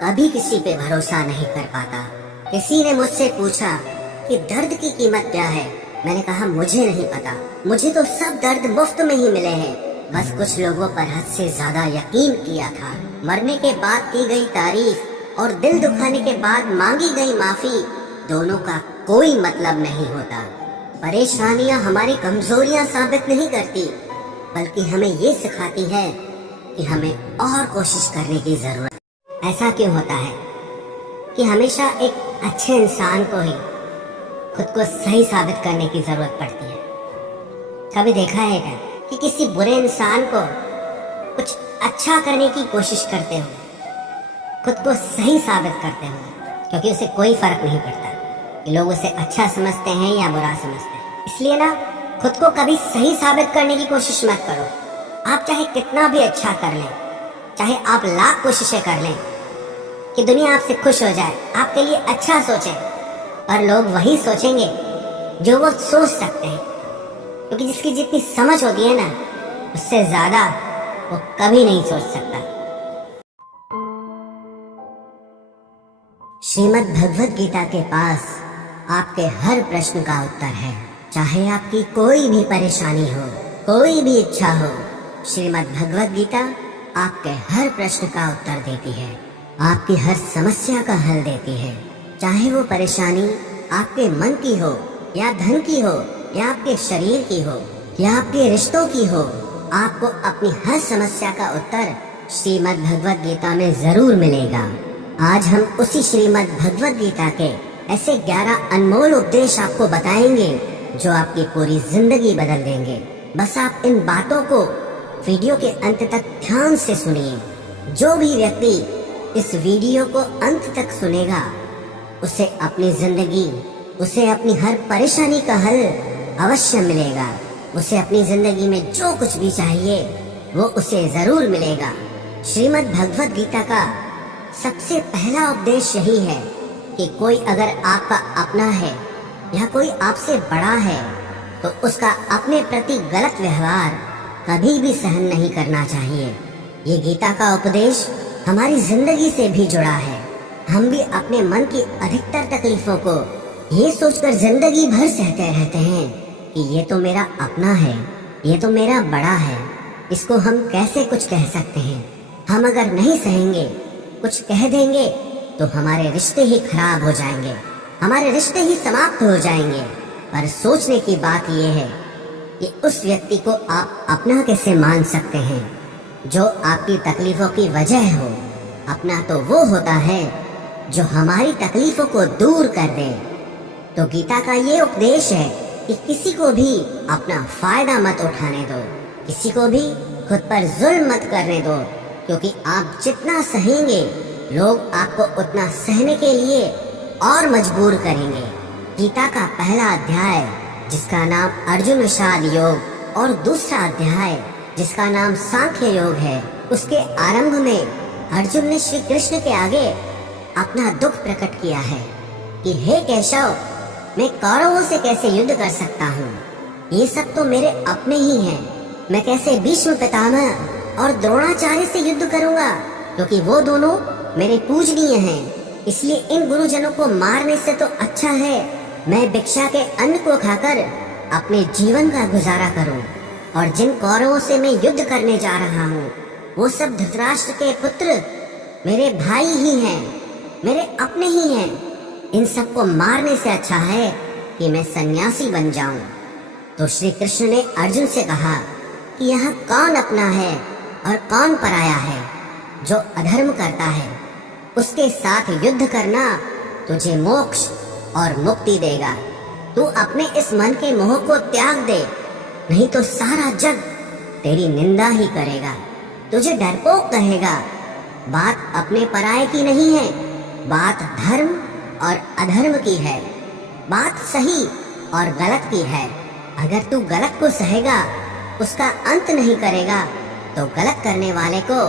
कभी किसी पे भरोसा नहीं कर पाता। किसी ने मुझसे पूछा कि दर्द की कीमत क्या है, मैंने कहा मुझे नहीं पता, मुझे तो सब दर्द मुफ्त में ही मिले हैं। बस कुछ लोगों पर हद से ज्यादा यकीन किया था। मरने के बाद की गई तारीफ और दिल दुखाने के बाद मांगी गई माफी, दोनों का कोई मतलब नहीं होता। परेशानियां हमारी कमजोरियां साबित नहीं करती, बल्कि हमें ये सिखाती है कि हमें और कोशिश करने की जरूरत है। ऐसा क्यों होता है कि हमेशा एक अच्छे इंसान को ही खुद को सही साबित करने की जरूरत पड़ती है? कभी देखा है क्या कि किसी बुरे इंसान को कुछ अच्छा करने की कोशिश करते हो, खुद को सही साबित करते हो, क्योंकि उसे कोई फर्क नहीं पड़ता कि लोग उसे अच्छा समझते हैं या बुरा समझते हैं। इसलिए ना खुद को कभी सही साबित करने की कोशिश मत करो। आप चाहे कितना भी अच्छा कर लें, चाहे आप लाख कोशिशें कर लें कि दुनिया आपसे खुश हो जाए, आपके लिए अच्छा सोचे, पर लोग वही सोचेंगे जो वो सोच सकते हैं, क्योंकि जिसकी जितनी समझ होती है ना, उससे ज्यादा वो कभी नहीं सोच सकता। श्रीमद् भगवत गीता के पास आपके हर प्रश्न का उत्तर है। चाहे आपकी कोई भी परेशानी हो, कोई भी इच्छा हो, श्रीमद् भगवत गीता आपके हर प्रश्न का उत्तर देती है, आपकी हर समस्या का हल देती है। चाहे वो परेशानी आपके मन की हो या धन की हो या आपके शरीर की हो या आपके रिश्तों की हो, आपको अपनी हर समस्या का उत्तर श्रीमद् भगवत गीता में जरूर मिलेगा। आज हम उसी श्रीमद् भगवत गीता के ऐसे 11 अनमोल उपदेश आपको बताएंगे जो आपकी पूरी जिंदगी बदल देंगे। बस आप इन बातों को वीडियो के अंत तक ध्यान से सुनिए। जो भी व्यक्ति इस वीडियो को अंत तक सुनेगा उसे अपनी जिंदगी, उसे अपनी हर परेशानी का हल अवश्य मिलेगा। उसे अपनी जिंदगी में जो कुछ भी चाहिए वो उसे जरूर मिलेगा। श्रीमद् भगवत गीता का सबसे पहला उपदेश यही है कि कोई अगर आपका अपना है या कोई आपसे बड़ा है तो उसका अपने प्रति गलत व्यवहार कभी भी सहन नहीं करना चाहिए। ये गीता का उपदेश हमारी जिंदगी से भी जुड़ा है। हम भी अपने मन की अधिकतर तकलीफों को ये सोचकर जिंदगी भर सहते रहते हैं कि ये तो मेरा अपना है, ये तो मेरा बड़ा है, इसको हम कैसे कुछ कह सकते हैं? हम अगर नहीं सहेंगे, कुछ कह देंगे तो हमारे रिश्ते ही खराब हो जाएंगे, हमारे रिश्ते ही समाप्त हो जाएंगे। पर सोचने की बात यह है कि उस व्यक्ति को आप अपना कैसे मान सकते हैं जो आपकी तकलीफों की वजह हो। अपना तो वो होता है जो हमारी तकलीफों को दूर कर दे। तो गीता का ये उपदेश है कि किसी को भी अपना फायदा मत उठाने दो, किसी को भी खुद पर जुल्म मत करने दो, क्योंकि आप जितना सहेंगे लोग आपको उतना सहने के लिए और मजबूर करेंगे। गीता का पहला अध्याय जिसका नाम अर्जुन विषाद योग और दूसरा अध्याय जिसका नाम सांख्य योग है, उसके आरंभ में अर्जुन ने श्री कृष्ण के आगे अपना दुख प्रकट किया है कि हे केशव, मैं कौरवों से कैसे युद्ध कर सकता हूँ? ये सब तो मेरे अपने ही हैं। मैं कैसे भीष्म पितामह और द्रोणाचार्य से युद्ध करूँगा, क्योंकि वो दोनों मेरे पूजनीय हैं। इसलिए इन गुरुजनों को मारने से तो अच्छा है मैं भिक्षा के अन्न को खाकर अपने जीवन का गुजारा करूं। और जिन कौरवों से मैं युद्ध करने जा रहा हूं, वो सब धृतराष्ट्र के पुत्र मेरे भाई ही हैं, मेरे अपने ही हैं। इन सबको मारने से अच्छा है कि मैं सन्यासी बन जाऊं। तो श्री कृष्ण ने अर्जुन से कहा कि यहाँ कौन अपना है और कौन पराया है। जो अधर्म करता है उसके साथ युद्ध करना तुझे मोक्ष और मुक्ति देगा। तू अपने इस मन के मोह को त्याग दे, नहीं तो सारा जग तेरी निंदा ही करेगा, तुझे डरपोक कहेगा। बात अपने पराये की नहीं है, बात धर्म और अधर्म की है, बात सही और गलत की है। अगर तू गलत को सहेगा, उसका अंत नहीं करेगा, तो गलत करने वाले को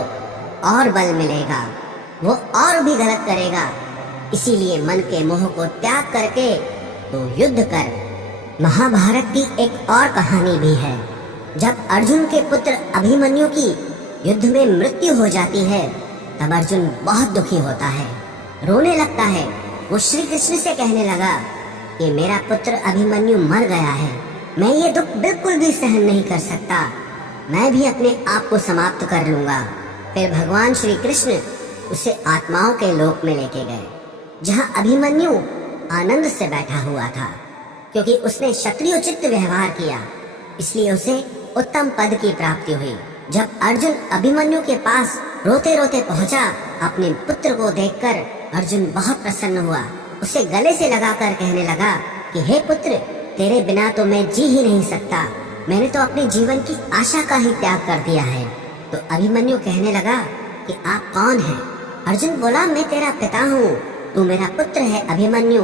और बल मिलेगा, वो और भी गलत करेगा। इसीलिए मन के मोह को त्याग करके तो युद्ध कर। महाभारत की एक और कहानी भी है। जब अर्जुन के पुत्र अभिमन्यु की युद्ध में मृत्यु हो जाती है, तब अर्जुन बहुत दुखी होता है, रोने लगता है। वो श्री कृष्ण से कहने लगा कि मेरा पुत्र अभिमन्यु मर गया है, मैं ये दुख बिल्कुल भी सहन नहीं कर सकता, मैं भी अपने आप को समाप्त कर लूंगा। फिर भगवान श्री कृष्ण उसे आत्माओं के लोक में लेके गए, जहाँ अभिमन्यु आनंद से बैठा हुआ था, क्योंकि उसने क्षत्रियोचित व्यवहार किया, इसलिए उसे उत्तम पद की प्राप्ति हुई। जब अर्जुन अभिमन्यु के पास रोते रोते पहुंचा, अपने पुत्र को देखकर अर्जुन बहुत प्रसन्न हुआ। उसे गले से लगाकर कहने लगा कि हे पुत्र, तेरे बिना तो मैं जी ही नहीं सकता, मैंने तो अपने जीवन की आशा का ही त्याग कर दिया है। तो अभिमन्यु कहने लगा कि आप कौन हैं? अर्जुन बोला, मैं तेरा पिता हूँ, तू मेरा पुत्र है अभिमन्यु।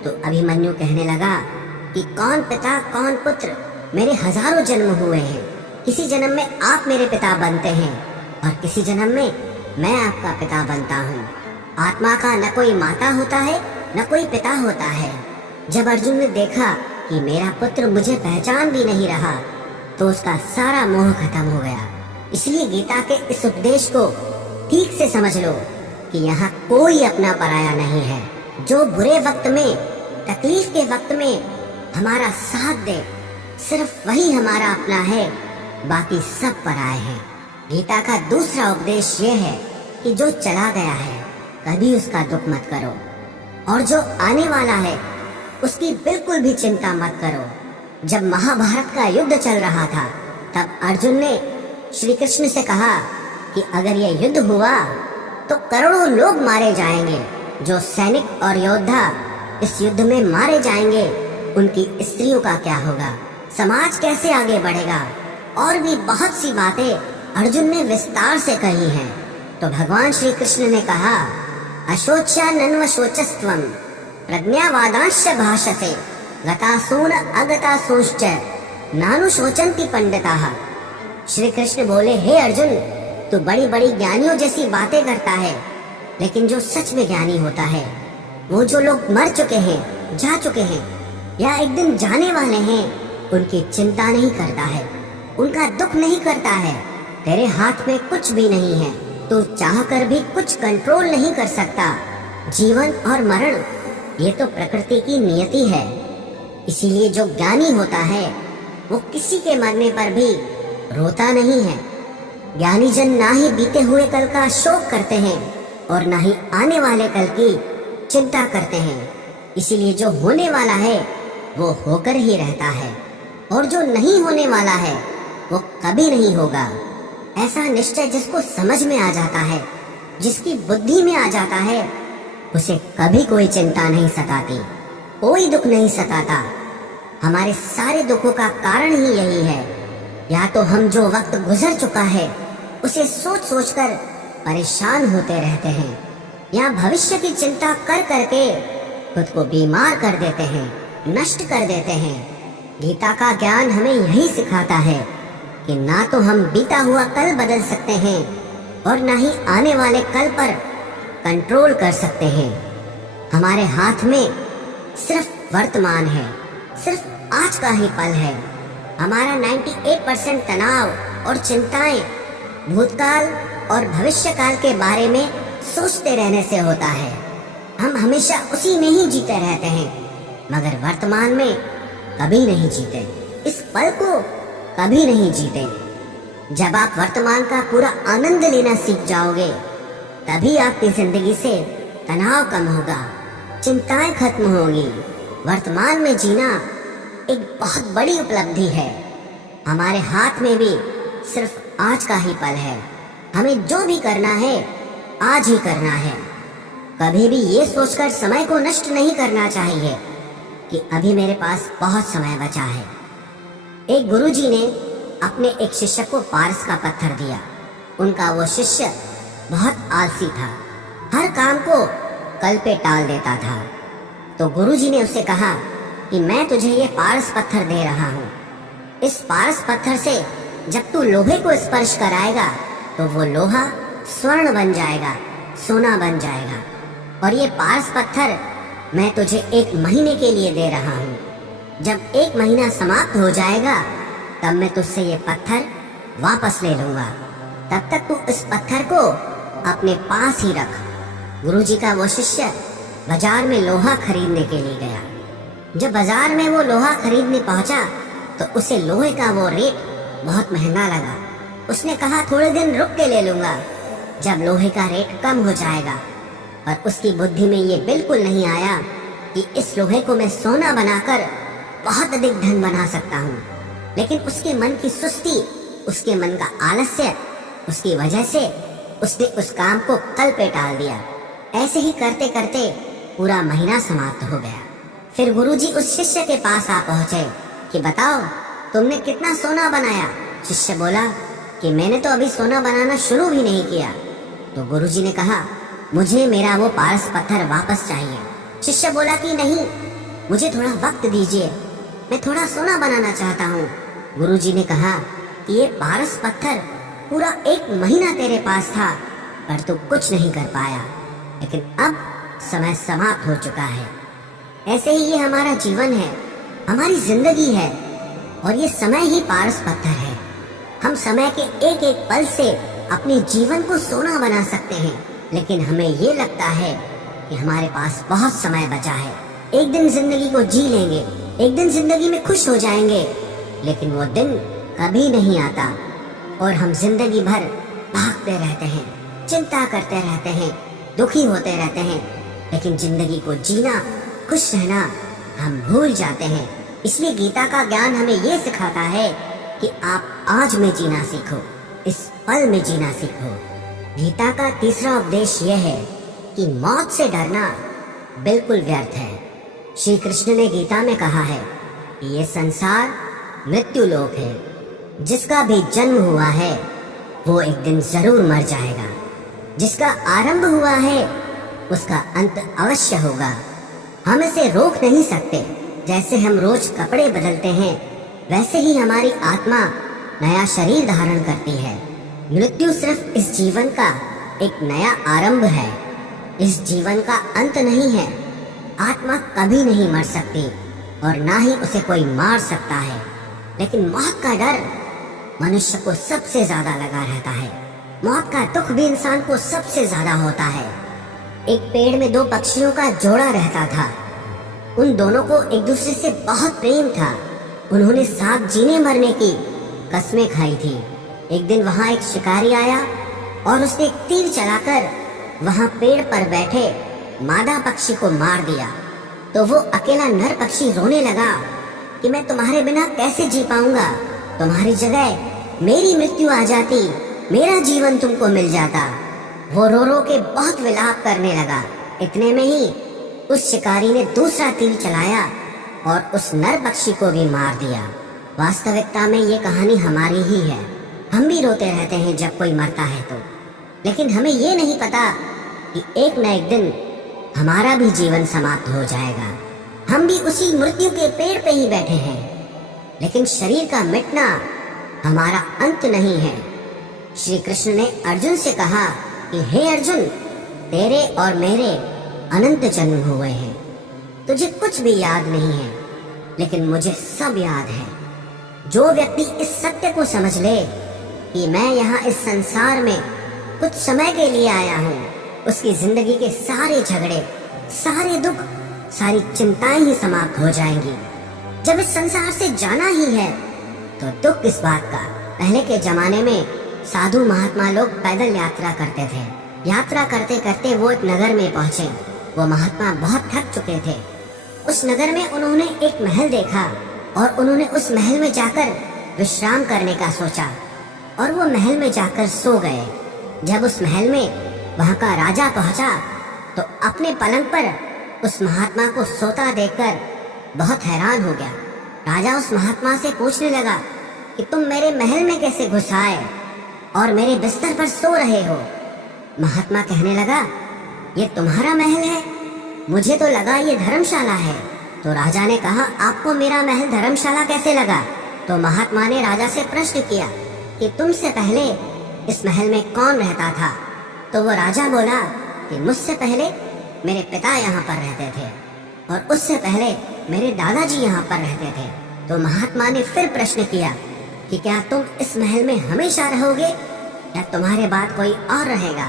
तो अभिमन्यु कहने लगा कि कौन पिता कौन पुत्र, मेरे हजारों जन्म हुए हैं, किसी जन्म में आप मेरे पिता बनते हैं और किसी जन्म में मैं आपका पिता बनता हूँ। आत्मा का न कोई माता होता है न कोई पिता होता है। जब अर्जुन ने देखा कि मेरा पुत्र मुझे पहचान भी नहीं रहा, तो उसका सारा मोह खत्म हो गया। इसलिए गीता के इस उपदेश को ठीक से समझ लो कि यहाँ कोई अपना पराया नहीं है। जो बुरे वक्त में, तकलीफ के वक्त में हमारा साथ दे, सिर्फ वही हमारा अपना है, बाकी सब पराये हैं। गीता का दूसरा उपदेश ये है कि जो चला गया है कभी उसका दुख मत करो, और जो आने वाला है उसकी बिल्कुल भी चिंता मत करो। जब महाभारत का युद्ध चल रहा था, तब अर्जुन ने श्री कृष्ण से कहा कि अगर ये युद्ध हुआ तो करोड़ों लोग मारे जाएंगे। जो सैनिक और योद्धा इस युद्ध में मारे जाएंगे, उनकी स्त्रियों का क्या होगा, समाज कैसे आगे बढ़ेगा, और भी बहुत सी बातें अर्जुन ने विस्तार से कही हैं। तो भगवान श्री कृष्ण ने कहा, अशोच्या नन्व शोचस्त्वम प्रज्ञावादांश भाषसे गतासून अगतासूश्च नानु शोचन्ति पंडिताः। श्री कृष्ण बोले, हे अर्जुन, तू बड़ी बड़ी ज्ञानियों जैसी बातें करता है, लेकिन जो सच में ज्ञानी होता है, वो जो लोग मर चुके हैं, जा चुके हैं या एक दिन जाने वाले हैं, उनकी चिंता नहीं करता है, उनका दुख नहीं करता है। तेरे हाथ में कुछ भी नहीं है, तू चाह कर भी कुछ कंट्रोल नहीं कर सकता। जीवन और मरण ये तो प्रकृति की नियति है। इसीलिए जो ज्ञानी होता है वो किसी के मरने पर भी रोता नहीं है, ज्ञानी जन ना ही बीते हुए कल का शोक करते हैं और ना ही आने वाले कल की चिंता करते हैं। इसीलिए जो होने वाला है वो होकर ही रहता है और जो नहीं होने वाला है वो कभी नहीं होगा। ऐसा निश्चय जिसको समझ में आ जाता है, जिसकी बुद्धि में आ जाता है, उसे कभी कोई चिंता नहीं सताती, कोई दुख नहीं सताता। हमारे सारे दुखों का कारण ही यही है। या तो हम जो वक्त गुजर चुका है उसे सोच सोच कर परेशान होते रहते हैं, या भविष्य की चिंता कर करके खुद को बीमार कर देते हैं, नष्ट कर देते हैं। गीता का ज्ञान हमें यही सिखाता है कि ना तो हम बीता हुआ कल बदल सकते हैं और ना ही आने वाले कल पर कंट्रोल कर सकते हैं। हमारे हाथ में सिर्फ वर्तमान है, सिर्फ आज का ही पल है। हमारा 98% तनाव और चिंताएं भूतकाल और भविष्यकाल के बारे में सोचते रहने से होता है। हम हमेशा उसी में ही जीते रहते हैं, मगर वर्तमान में कभी नहीं जीते, इस पल को कभी नहीं जीते। जब आप वर्तमान का पूरा आनंद लेना सीख जाओगे, तभी आपकी जिंदगी से तनाव कम होगा, चिंताएं खत्म होंगी। वर्तमान में जीना एक बहुत बड़ी उपलब्धि है। हमारे हाथ में भी सिर्फ आज का ही पल है। हमें जो भी करना है आज ही करना है। कभी भी ये सोचकर समय को नष्ट नहीं करना चाहिए कि अभी मेरे पास बहुत समय बचा है। एक गुरुजी ने अपने एक शिष्य को पारस का पत्थर दिया। उनका वो शिष्य बहुत आलसी था, हर काम को कल पे टाल देता था। तो गुरुजी ने उसे कहा कि मैं तुझे ये पारस पत्थर दे रहा हूँ। इस पारस पत्थर से जब तू लोहे को स्पर्श कराएगा तो वो लोहा स्वर्ण बन जाएगा, सोना बन जाएगा। और ये पारस पत्थर मैं तुझे 1 महीने के लिए दे रहा हूँ। जब 1 महीना समाप्त हो जाएगा तब मैं तुझसे ये पत्थर वापस ले लूंगा। तब तक तू इस पत्थर को अपने पास ही रख। गुरुजी का वो शिष्य बाजार में लोहा खरीदने के लिए गया। जब बाजार में वो लोहा खरीदने पहुंचा तो उसे लोहे का वो रेट बहुत महंगा लगा। उसने कहा थोड़े दिन रुक के ले लूंगा, जब लोहे का रेट कम हो जाएगा। पर उसकी बुद्धि में ये बिल्कुल नहीं आया कि इस लोहे को मैं सोना बनाकर बहुत अधिक धन बना सकता हूँ। लेकिन उसके मन की सुस्ती, उसके मन का आलस्य, उसकी वजह से उसने उस काम को कल पे टाल दिया। ऐसे ही करते करते पूरा महीना समाप्त हो गया। फिर गुरुजी उस शिष्य के पास आ पहुंचे कि बताओ तुमने कितना सोना बनाया। शिष्य बोला कि मैंने तो अभी सोना बनाना शुरू भी नहीं किया। तो गुरुजी ने कहा मुझे मेरा वो पारस पत्थर वापस चाहिए। शिष्य बोला कि नहीं, मुझे थोड़ा वक्त दीजिए, मैं थोड़ा सोना बनाना चाहता हूँ। गुरुजी ने कहा कि ये पारस पत्थर पूरा 1 महीना तेरे पास था पर तू कुछ नहीं कर पाया, लेकिन अब समय समाप्त हो चुका है। ऐसे ही ये हमारा जीवन है, हमारी जिंदगी है और ये समय ही पारस पत्थर है। हम समय के एक एक पल से अपने जीवन को सोना बना सकते हैं, लेकिन हमें ये लगता है कि हमारे पास बहुत समय बचा है। एक दिन जिंदगी को जी लेंगे, एक दिन जिंदगी में खुश हो जाएंगे, लेकिन वो दिन कभी नहीं आता और हम जिंदगी भर भागते रहते हैं, चिंता करते रहते हैं, दुखी होते रहते हैं, लेकिन जिंदगी को जीना, खुश रहना हम भूल जाते हैं। इसलिए गीता का ज्ञान हमें ये सिखाता है कि आप आज में जीना सीखो, इस पल में जीना सीखो। गीता का तीसरा उपदेश यह है कि मौत से डरना बिल्कुल व्यर्थ है। श्री कृष्ण ने गीता में कहा है कि ये संसार मृत्यु लोक है, जिसका भी जन्म हुआ है वो एक दिन जरूर मर जाएगा। जिसका आरंभ हुआ है उसका अंत अवश्य होगा। हम इसे रोक नहीं सकते। जैसे हम रोज कपड़े बदलते हैं, वैसे ही हमारी आत्मा नया शरीर धारण करती है। मृत्यु सिर्फ इस जीवन का एक नया आरंभ है, इस जीवन का अंत नहीं है। आत्मा कभी नहीं मर सकती और ना ही उसे कोई मार सकता है, लेकिन मौत का डर मनुष्य को सबसे ज्यादा लगा रहता है। मौत का दुख भी इंसान को सबसे ज्यादा होता है। एक पेड़ में 2 पक्षियों का जोड़ा रहता था। उन दोनों को एक दूसरे से बहुत प्रेम था। उन्होंने साथ जीने मरने की कस्में खाई थी। एक दिन वहां एक शिकारी आया और उसने एक तीर चलाकर वहां पेड़ पर बैठे मादा पक्षी को मार दिया। तो वो अकेला नर पक्षी रोने लगा कि मैं तुम्हारे बिना कैसे जी पाऊंगा, तुम्हारी जगह मेरी मृत्यु आ जाती, मेरा जीवन तुमको मिल जाता। वो रो रो के बहुत विलाप करने लगा। इतने में ही उस शिकारी ने दूसरा तीर चलाया और उस नर पक्षी को भी मार दिया। वास्तविकता में ये कहानी हमारी ही है। हम भी रोते रहते हैं जब कोई मरता है तो, लेकिन हमें ये नहीं पता कि एक न एक दिन हमारा भी जीवन समाप्त हो जाएगा। हम भी उसी मृत्यु के पेड़ पे ही बैठे हैं, लेकिन शरीर का मिटना हमारा अंत नहीं है। श्री कृष्ण ने अर्जुन से कहा कि हे अर्जुन, तेरे और मेरे अनंत जन्म हुए हैं, तुझे कुछ भी याद नहीं है, लेकिन मुझे सब याद है। जो व्यक्ति इस सत्य को समझ ले कि मैं यहाँ इस संसार में कुछ समय के लिए आया हूँ, उसकी जिंदगी के सारे झगड़े, सारे दुख, सारी चिंताएं ही समाप्त हो जाएंगी। जब इस संसार से जाना ही है तो दुख किस बात का। पहले के जमाने में साधु महात्मा लोग पैदल यात्रा करते थे। यात्रा करते करते वो एक नगर में पहुंचे। वो महात्मा बहुत थक चुके थे। उस नगर में उन्होंने एक महल देखा और उन्होंने उस महल में जाकर विश्राम करने का सोचा और वो महल में जाकर सो गए। जब उस महल में वहां का राजा पहुंचा तो अपने पलंग पर उस महात्मा को सोता देखकर बहुत हैरान हो गया। राजा उस महात्मा से पूछने लगा कि तुम मेरे महल में कैसे घुस आए और मेरे बिस्तर पर सो रहे हो। महात्मा कहने लगा, ये तुम्हारा महल है, मुझे तो लगा ये धर्मशाला है। तो राजा ने कहा, आपको मेरा महल धर्मशाला कैसे लगा? तो महात्मा ने राजा से प्रश्न किया कि तुमसे पहले इस महल में कौन रहता था? तो वो राजा बोला कि मुझसे पहले मेरे पिता यहाँ पर रहते थे और उससे पहले मेरे दादाजी यहाँ पर रहते थे। तो महात्मा ने फिर प्रश्न किया कि क्या तुम इस महल में हमेशा रहोगे या तुम्हारे बाद कोई और रहेगा?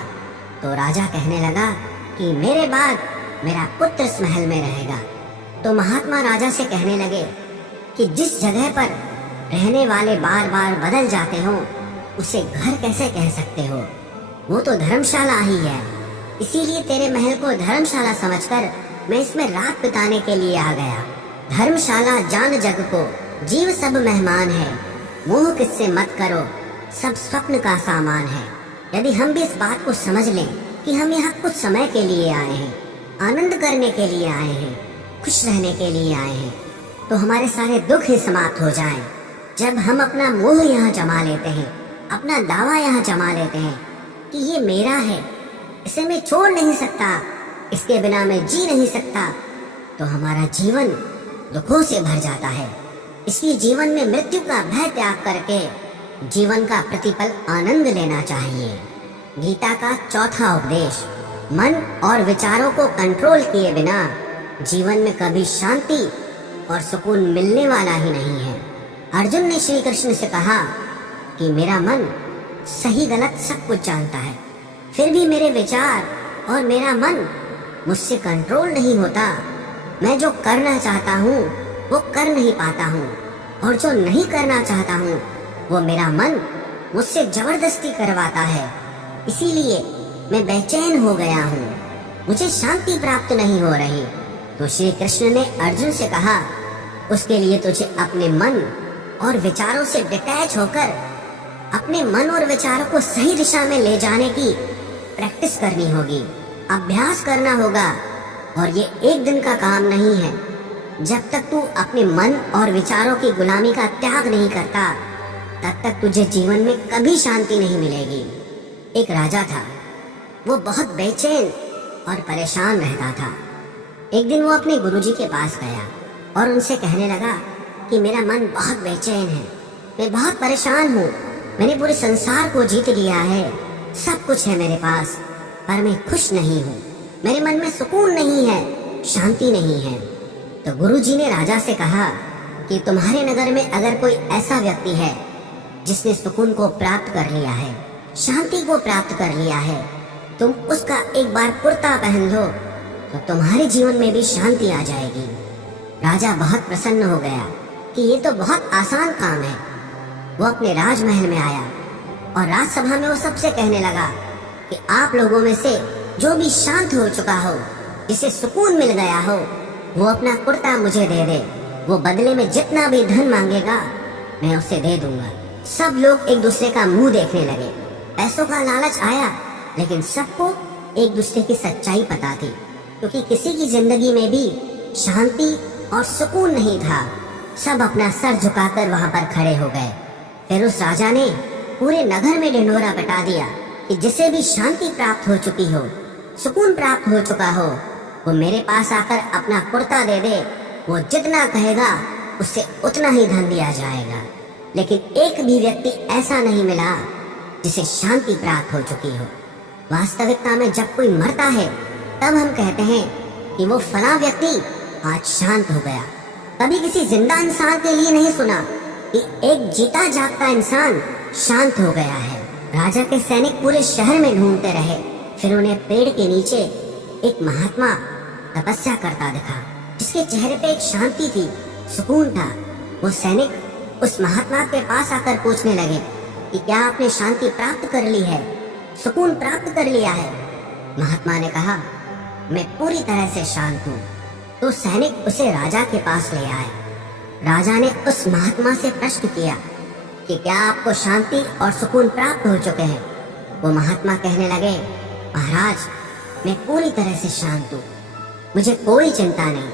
तो राजा कहने लगा कि मेरे बाद मेरा पुत्र इस महल में रहेगा। तो महात्मा राजा से कहने लगे कि जिस जगह पर रहने वाले बार बार बदल जाते हो उसे घर कैसे कह सकते हो? वो तो धर्मशाला ही है। इसीलिए तेरे महल को धर्मशाला समझकर मैं इसमें रात बिताने के लिए आ गया। धर्मशाला जान जग को, जीव सब मेहमान है, मोह किससे मत करो, सब स्वप्न का सामान है। यदि हम भी इस बात को समझ लें कि हम यहाँ कुछ समय के लिए आए हैं, आनंद करने के लिए आए हैं, खुश रहने के लिए आए हैं, तो हमारे सारे दुख ही समाप्त हो जाएं। जब हम अपना मोह यहाँ जमा लेते हैं, अपना दावा यहाँ जमा लेते हैं कि ये मेरा है, इसे मैं छोड़ नहीं सकता, इसके बिना मैं जी नहीं सकता, तो हमारा जीवन दुखों से भर जाता है। इसलिए जीवन में मृत्यु का भय त्याग करके जीवन का प्रतिपल आनंद लेना चाहिए। गीता का चौथा उपदेश, मन और विचारों को कंट्रोल किए बिना जीवन में कभी शांति और सुकून मिलने वाला ही नहीं है। अर्जुन ने श्री कृष्ण से कहा कि मेरा मन सही गलत सब कुछ जानता है, फिर भी मेरे विचार और मेरा मन मुझसे कंट्रोल नहीं होता। मैं जो करना चाहता हूँ वो कर नहीं पाता हूँ और जो नहीं करना चाहता हूँ वो मेरा मन मुझसे जबरदस्ती करवाता है। इसीलिए मैं बेचैन हो गया हूँ, मुझे शांति प्राप्त नहीं हो रही। तो श्री कृष्ण ने अर्जुन से कहा, उसके लिए तुझे अपने मन और विचारों से डिटैच होकर अपने मन और विचारों को सही दिशा में ले जाने की प्रैक्टिस करनी होगी, अभ्यास करना होगा। और ये एक दिन का काम नहीं है। जब तक तू अपने मन और विचारों की गुलामी का त्याग नहीं करता, तब तक तुझे जीवन में कभी शांति नहीं मिलेगी। एक राजा था, वो बहुत बेचैन और परेशान रहता था। एक दिन वो अपने गुरुजी के पास गया और उनसे कहने लगा कि मेरा मन बहुत बेचैन है, मैं बहुत परेशान हूँ, मैंने पूरे संसार को जीत लिया है, सब कुछ है मेरे पास, पर मैं खुश नहीं हूँ, मेरे मन में सुकून नहीं है, शांति नहीं है। तो गुरुजी ने राजा से कहा कि तुम्हारे नगर में अगर कोई ऐसा व्यक्ति है जिसने सुकून को प्राप्त कर लिया है, शांति को प्राप्त कर लिया है, तुम उसका एक बार कुर्ता पहन लो तो तुम्हारे जीवन में भी शांति आ जाएगी। राजा बहुत प्रसन्न हो गया कि ये तो बहुत आसान काम है। वो अपने राजमहल में आया और राजसभा में वो सबसे कहने लगा कि आप लोगों में से जो भी शांत हो चुका हो, जिसे सुकून मिल गया हो, वो अपना कुर्ता मुझे दे दे। वो बदले में जितना भी धन मांगेगा मैं उसे दे दूंगा। सब लोग एक दूसरे का मुंह देखने लगे। पैसों का लालच आया, लेकिन सबको एक दूसरे की सच्चाई पता थी, क्योंकि किसी की जिंदगी में भी शांति और सुकून नहीं था। सब अपना सर झुकाकर वहां पर खड़े हो गए। फिर उस राजा ने पूरे नगर में ढिंढोरा पिटा दिया कि जिसे भी शांति प्राप्त हो चुकी हो, सुकून प्राप्त हो चुका हो, वो मेरे पास आकर अपना कुर्ता दे दे। वो जितना कहेगा उससे उतना ही धन दिया जाएगा। लेकिन एक भी व्यक्ति ऐसा नहीं मिला जिसे शांति प्राप्त हो चुकी हो। वास्तविकता में जब कोई मरता है तब हम कहते हैं कि वो फला व्यक्ति आज शांत हो गया। कभी किसी जिंदा इंसान के लिए नहीं सुना कि एक जीता जागता इंसान शांत हो गया है। राजा के सैनिक पूरे शहर में ढूंढते रहे। फिर उन्हें पेड़ के नीचे एक महात्मा तपस्या करता दिखा, जिसके चेहरे पे एक शांति थी, सुकून था। वो सैनिक उस महात्मा के पास आकर पूछने लगे कि क्या आपने शांति प्राप्त कर ली है, सुकून प्राप्त कर लिया है? महात्मा ने कहा, मैं पूरी तरह से शांत हूँ। तो सैनिक उसे राजा के पास ले आए। राजा ने उस महात्मा से प्रश्न किया कि क्या आपको शांति और सुकून प्राप्त हो चुके हैं? वो महात्मा कहने लगे, महाराज, मैं पूरी तरह से शांत हूँ। मुझे कोई चिंता नहीं,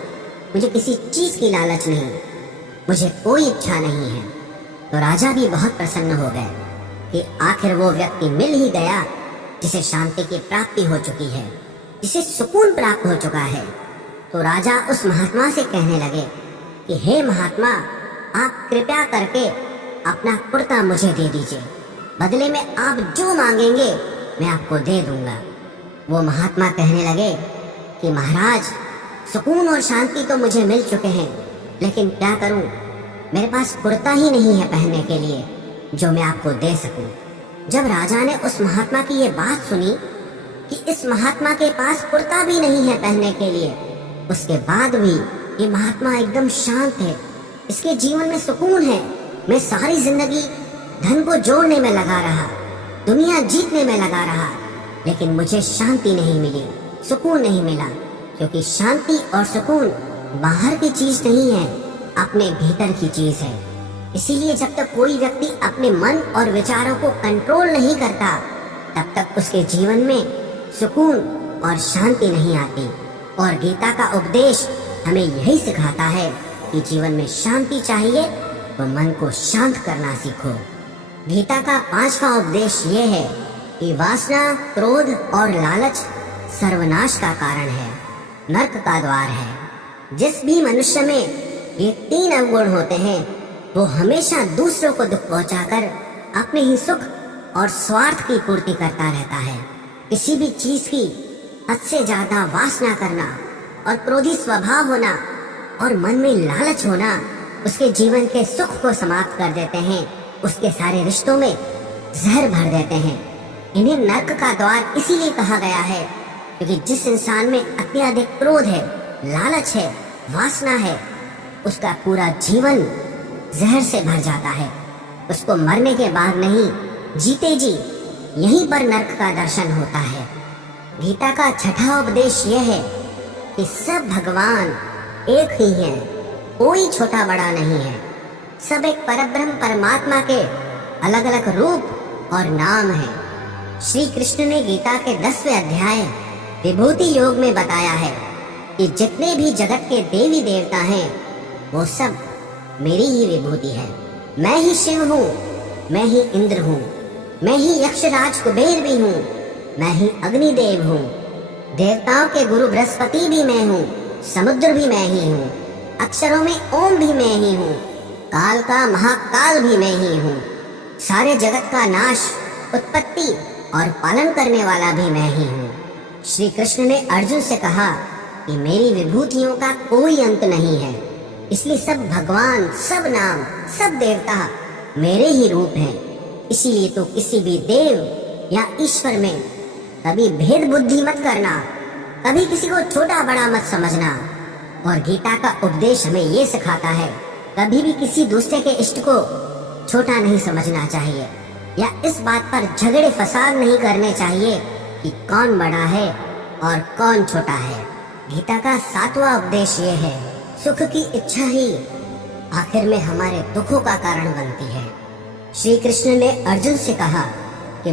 मुझे किसी चीज की लालच नहीं, मुझे कोई इच्छा नहीं है। तो राजा भी बहुत प्रसन्न हो गए कि आखिर वो व्यक्ति मिल ही गया जिसे शांति की प्राप्ति हो चुकी है, जिसे सुकून प्राप्त हो चुका है। तो राजा उस महात्मा से कहने लगे कि हे महात्मा, आप कृपया करके अपना कुर्ता मुझे दे दीजिए, बदले में आप जो मांगेंगे मैं आपको दे दूंगा। वो महात्मा कहने लगे कि महाराज, सुकून और शांति तो मुझे मिल चुके हैं, लेकिन क्या करूं, मेरे पास कुर्ता ही नहीं है पहनने के लिए जो मैं आपको दे सकूं। जब राजा ने उस महात्मा की ये बात सुनी कि इस महात्मा के पास कुर्ता भी नहीं है पहनने के लिए, उसके बाद भी ये महात्मा एकदम शांत है, इसके जीवन में सुकून है। मैं सारी जिंदगी धन को जोड़ने में लगा रहा, दुनिया जीतने में लगा रहा, लेकिन मुझे शांति नहीं मिली, सुकून नहीं मिला। क्योंकि शांति और सुकून बाहर की चीज नहीं है, अपने भीतर की चीज है। इसीलिए जब तक कोई व्यक्ति अपने मन और विचारों को कंट्रोल नहीं करता, तब तक उसके जीवन में सुकून और शांति नहीं आती। और गीता का उपदेश हमें यही सिखाता है कि जीवन में शांति चाहिए तो मन को शांत करना सीखो। गीता का 5वां उपदेश ये है कि वासना, क्रोध और लालच सर्वनाश का कारण है, नरक का द्वार है। जिस भी मनुष्य में ये 3 अवगुण होते हैं, वो हमेशा दूसरों को दुख पहुंचाकर अपने ही सुख और स्वार्थ की पूर्ति करता रहता है। किसी भी चीज की हद से ज्यादा वासना करना और क्रोधी स्वभाव होना और मन में लालच होना उसके जीवन के सुख को समाप्त कर देते हैं, उसके सारे रिश्तों में जहर भर देते हैं। इन्हें नरक का द्वार इसीलिए कहा गया है क्योंकि जिस इंसान में अत्यधिक क्रोध है, लालच है, वासना है, उसका पूरा जीवन जहर से भर जाता है। उसको मरने के बाद नहीं, जीते जी यहीं पर नरक का दर्शन होता है। गीता का 6वां उपदेश यह है कि सब भगवान एक ही हैं, कोई छोटा बड़ा नहीं है। सब एक परब्रह्म परमात्मा के अलग अलग रूप और नाम हैं। श्री कृष्ण ने गीता के 10वें अध्याय विभूति योग में बताया है कि जितने भी जगत के देवी देवता हैं, वो सब मेरी ही विभूति है। मैं ही शिव हूँ, मैं ही इंद्र हूँ, मैं ही यक्षराज कुबेर भी हूँ, मैं ही अग्निदेव हूँ, देवताओं के गुरु बृहस्पति भी मैं हूँ, समुद्र भी मैं ही हूँ, अक्षरों में ओम भी मैं ही हूँ, काल का महाकाल भी मैं ही हूँ, सारे जगत का नाश, उत्पत्ति और पालन करने वाला भी मैं ही हूँ। श्री कृष्ण ने अर्जुन से कहा कि मेरी विभूतियों का कोई अंत नहीं है, इसलिए सब भगवान, सब नाम, सब देवता मेरे ही रूप हैं। इसीलिए तो किसी भी देव या ईश्वर में कभी भेद बुद्धि मत करना, कभी किसी को छोटा बड़ा मत समझना। और गीता का उपदेश हमें ये सिखाता है कभी भी किसी दूसरे के इष्ट को छोटा नहीं समझना चाहिए। या इस बात पर झगड़े फसाद नहीं करने चाहिए कि कौन बड़ा है और कौन छोटा है। गीता का 7वां उपदेश ये है, सुख की इच्छा ही आखिर में हमारे दुखों का कारण बनती है। श्री कृष्ण ने अर्जुन से कहा कि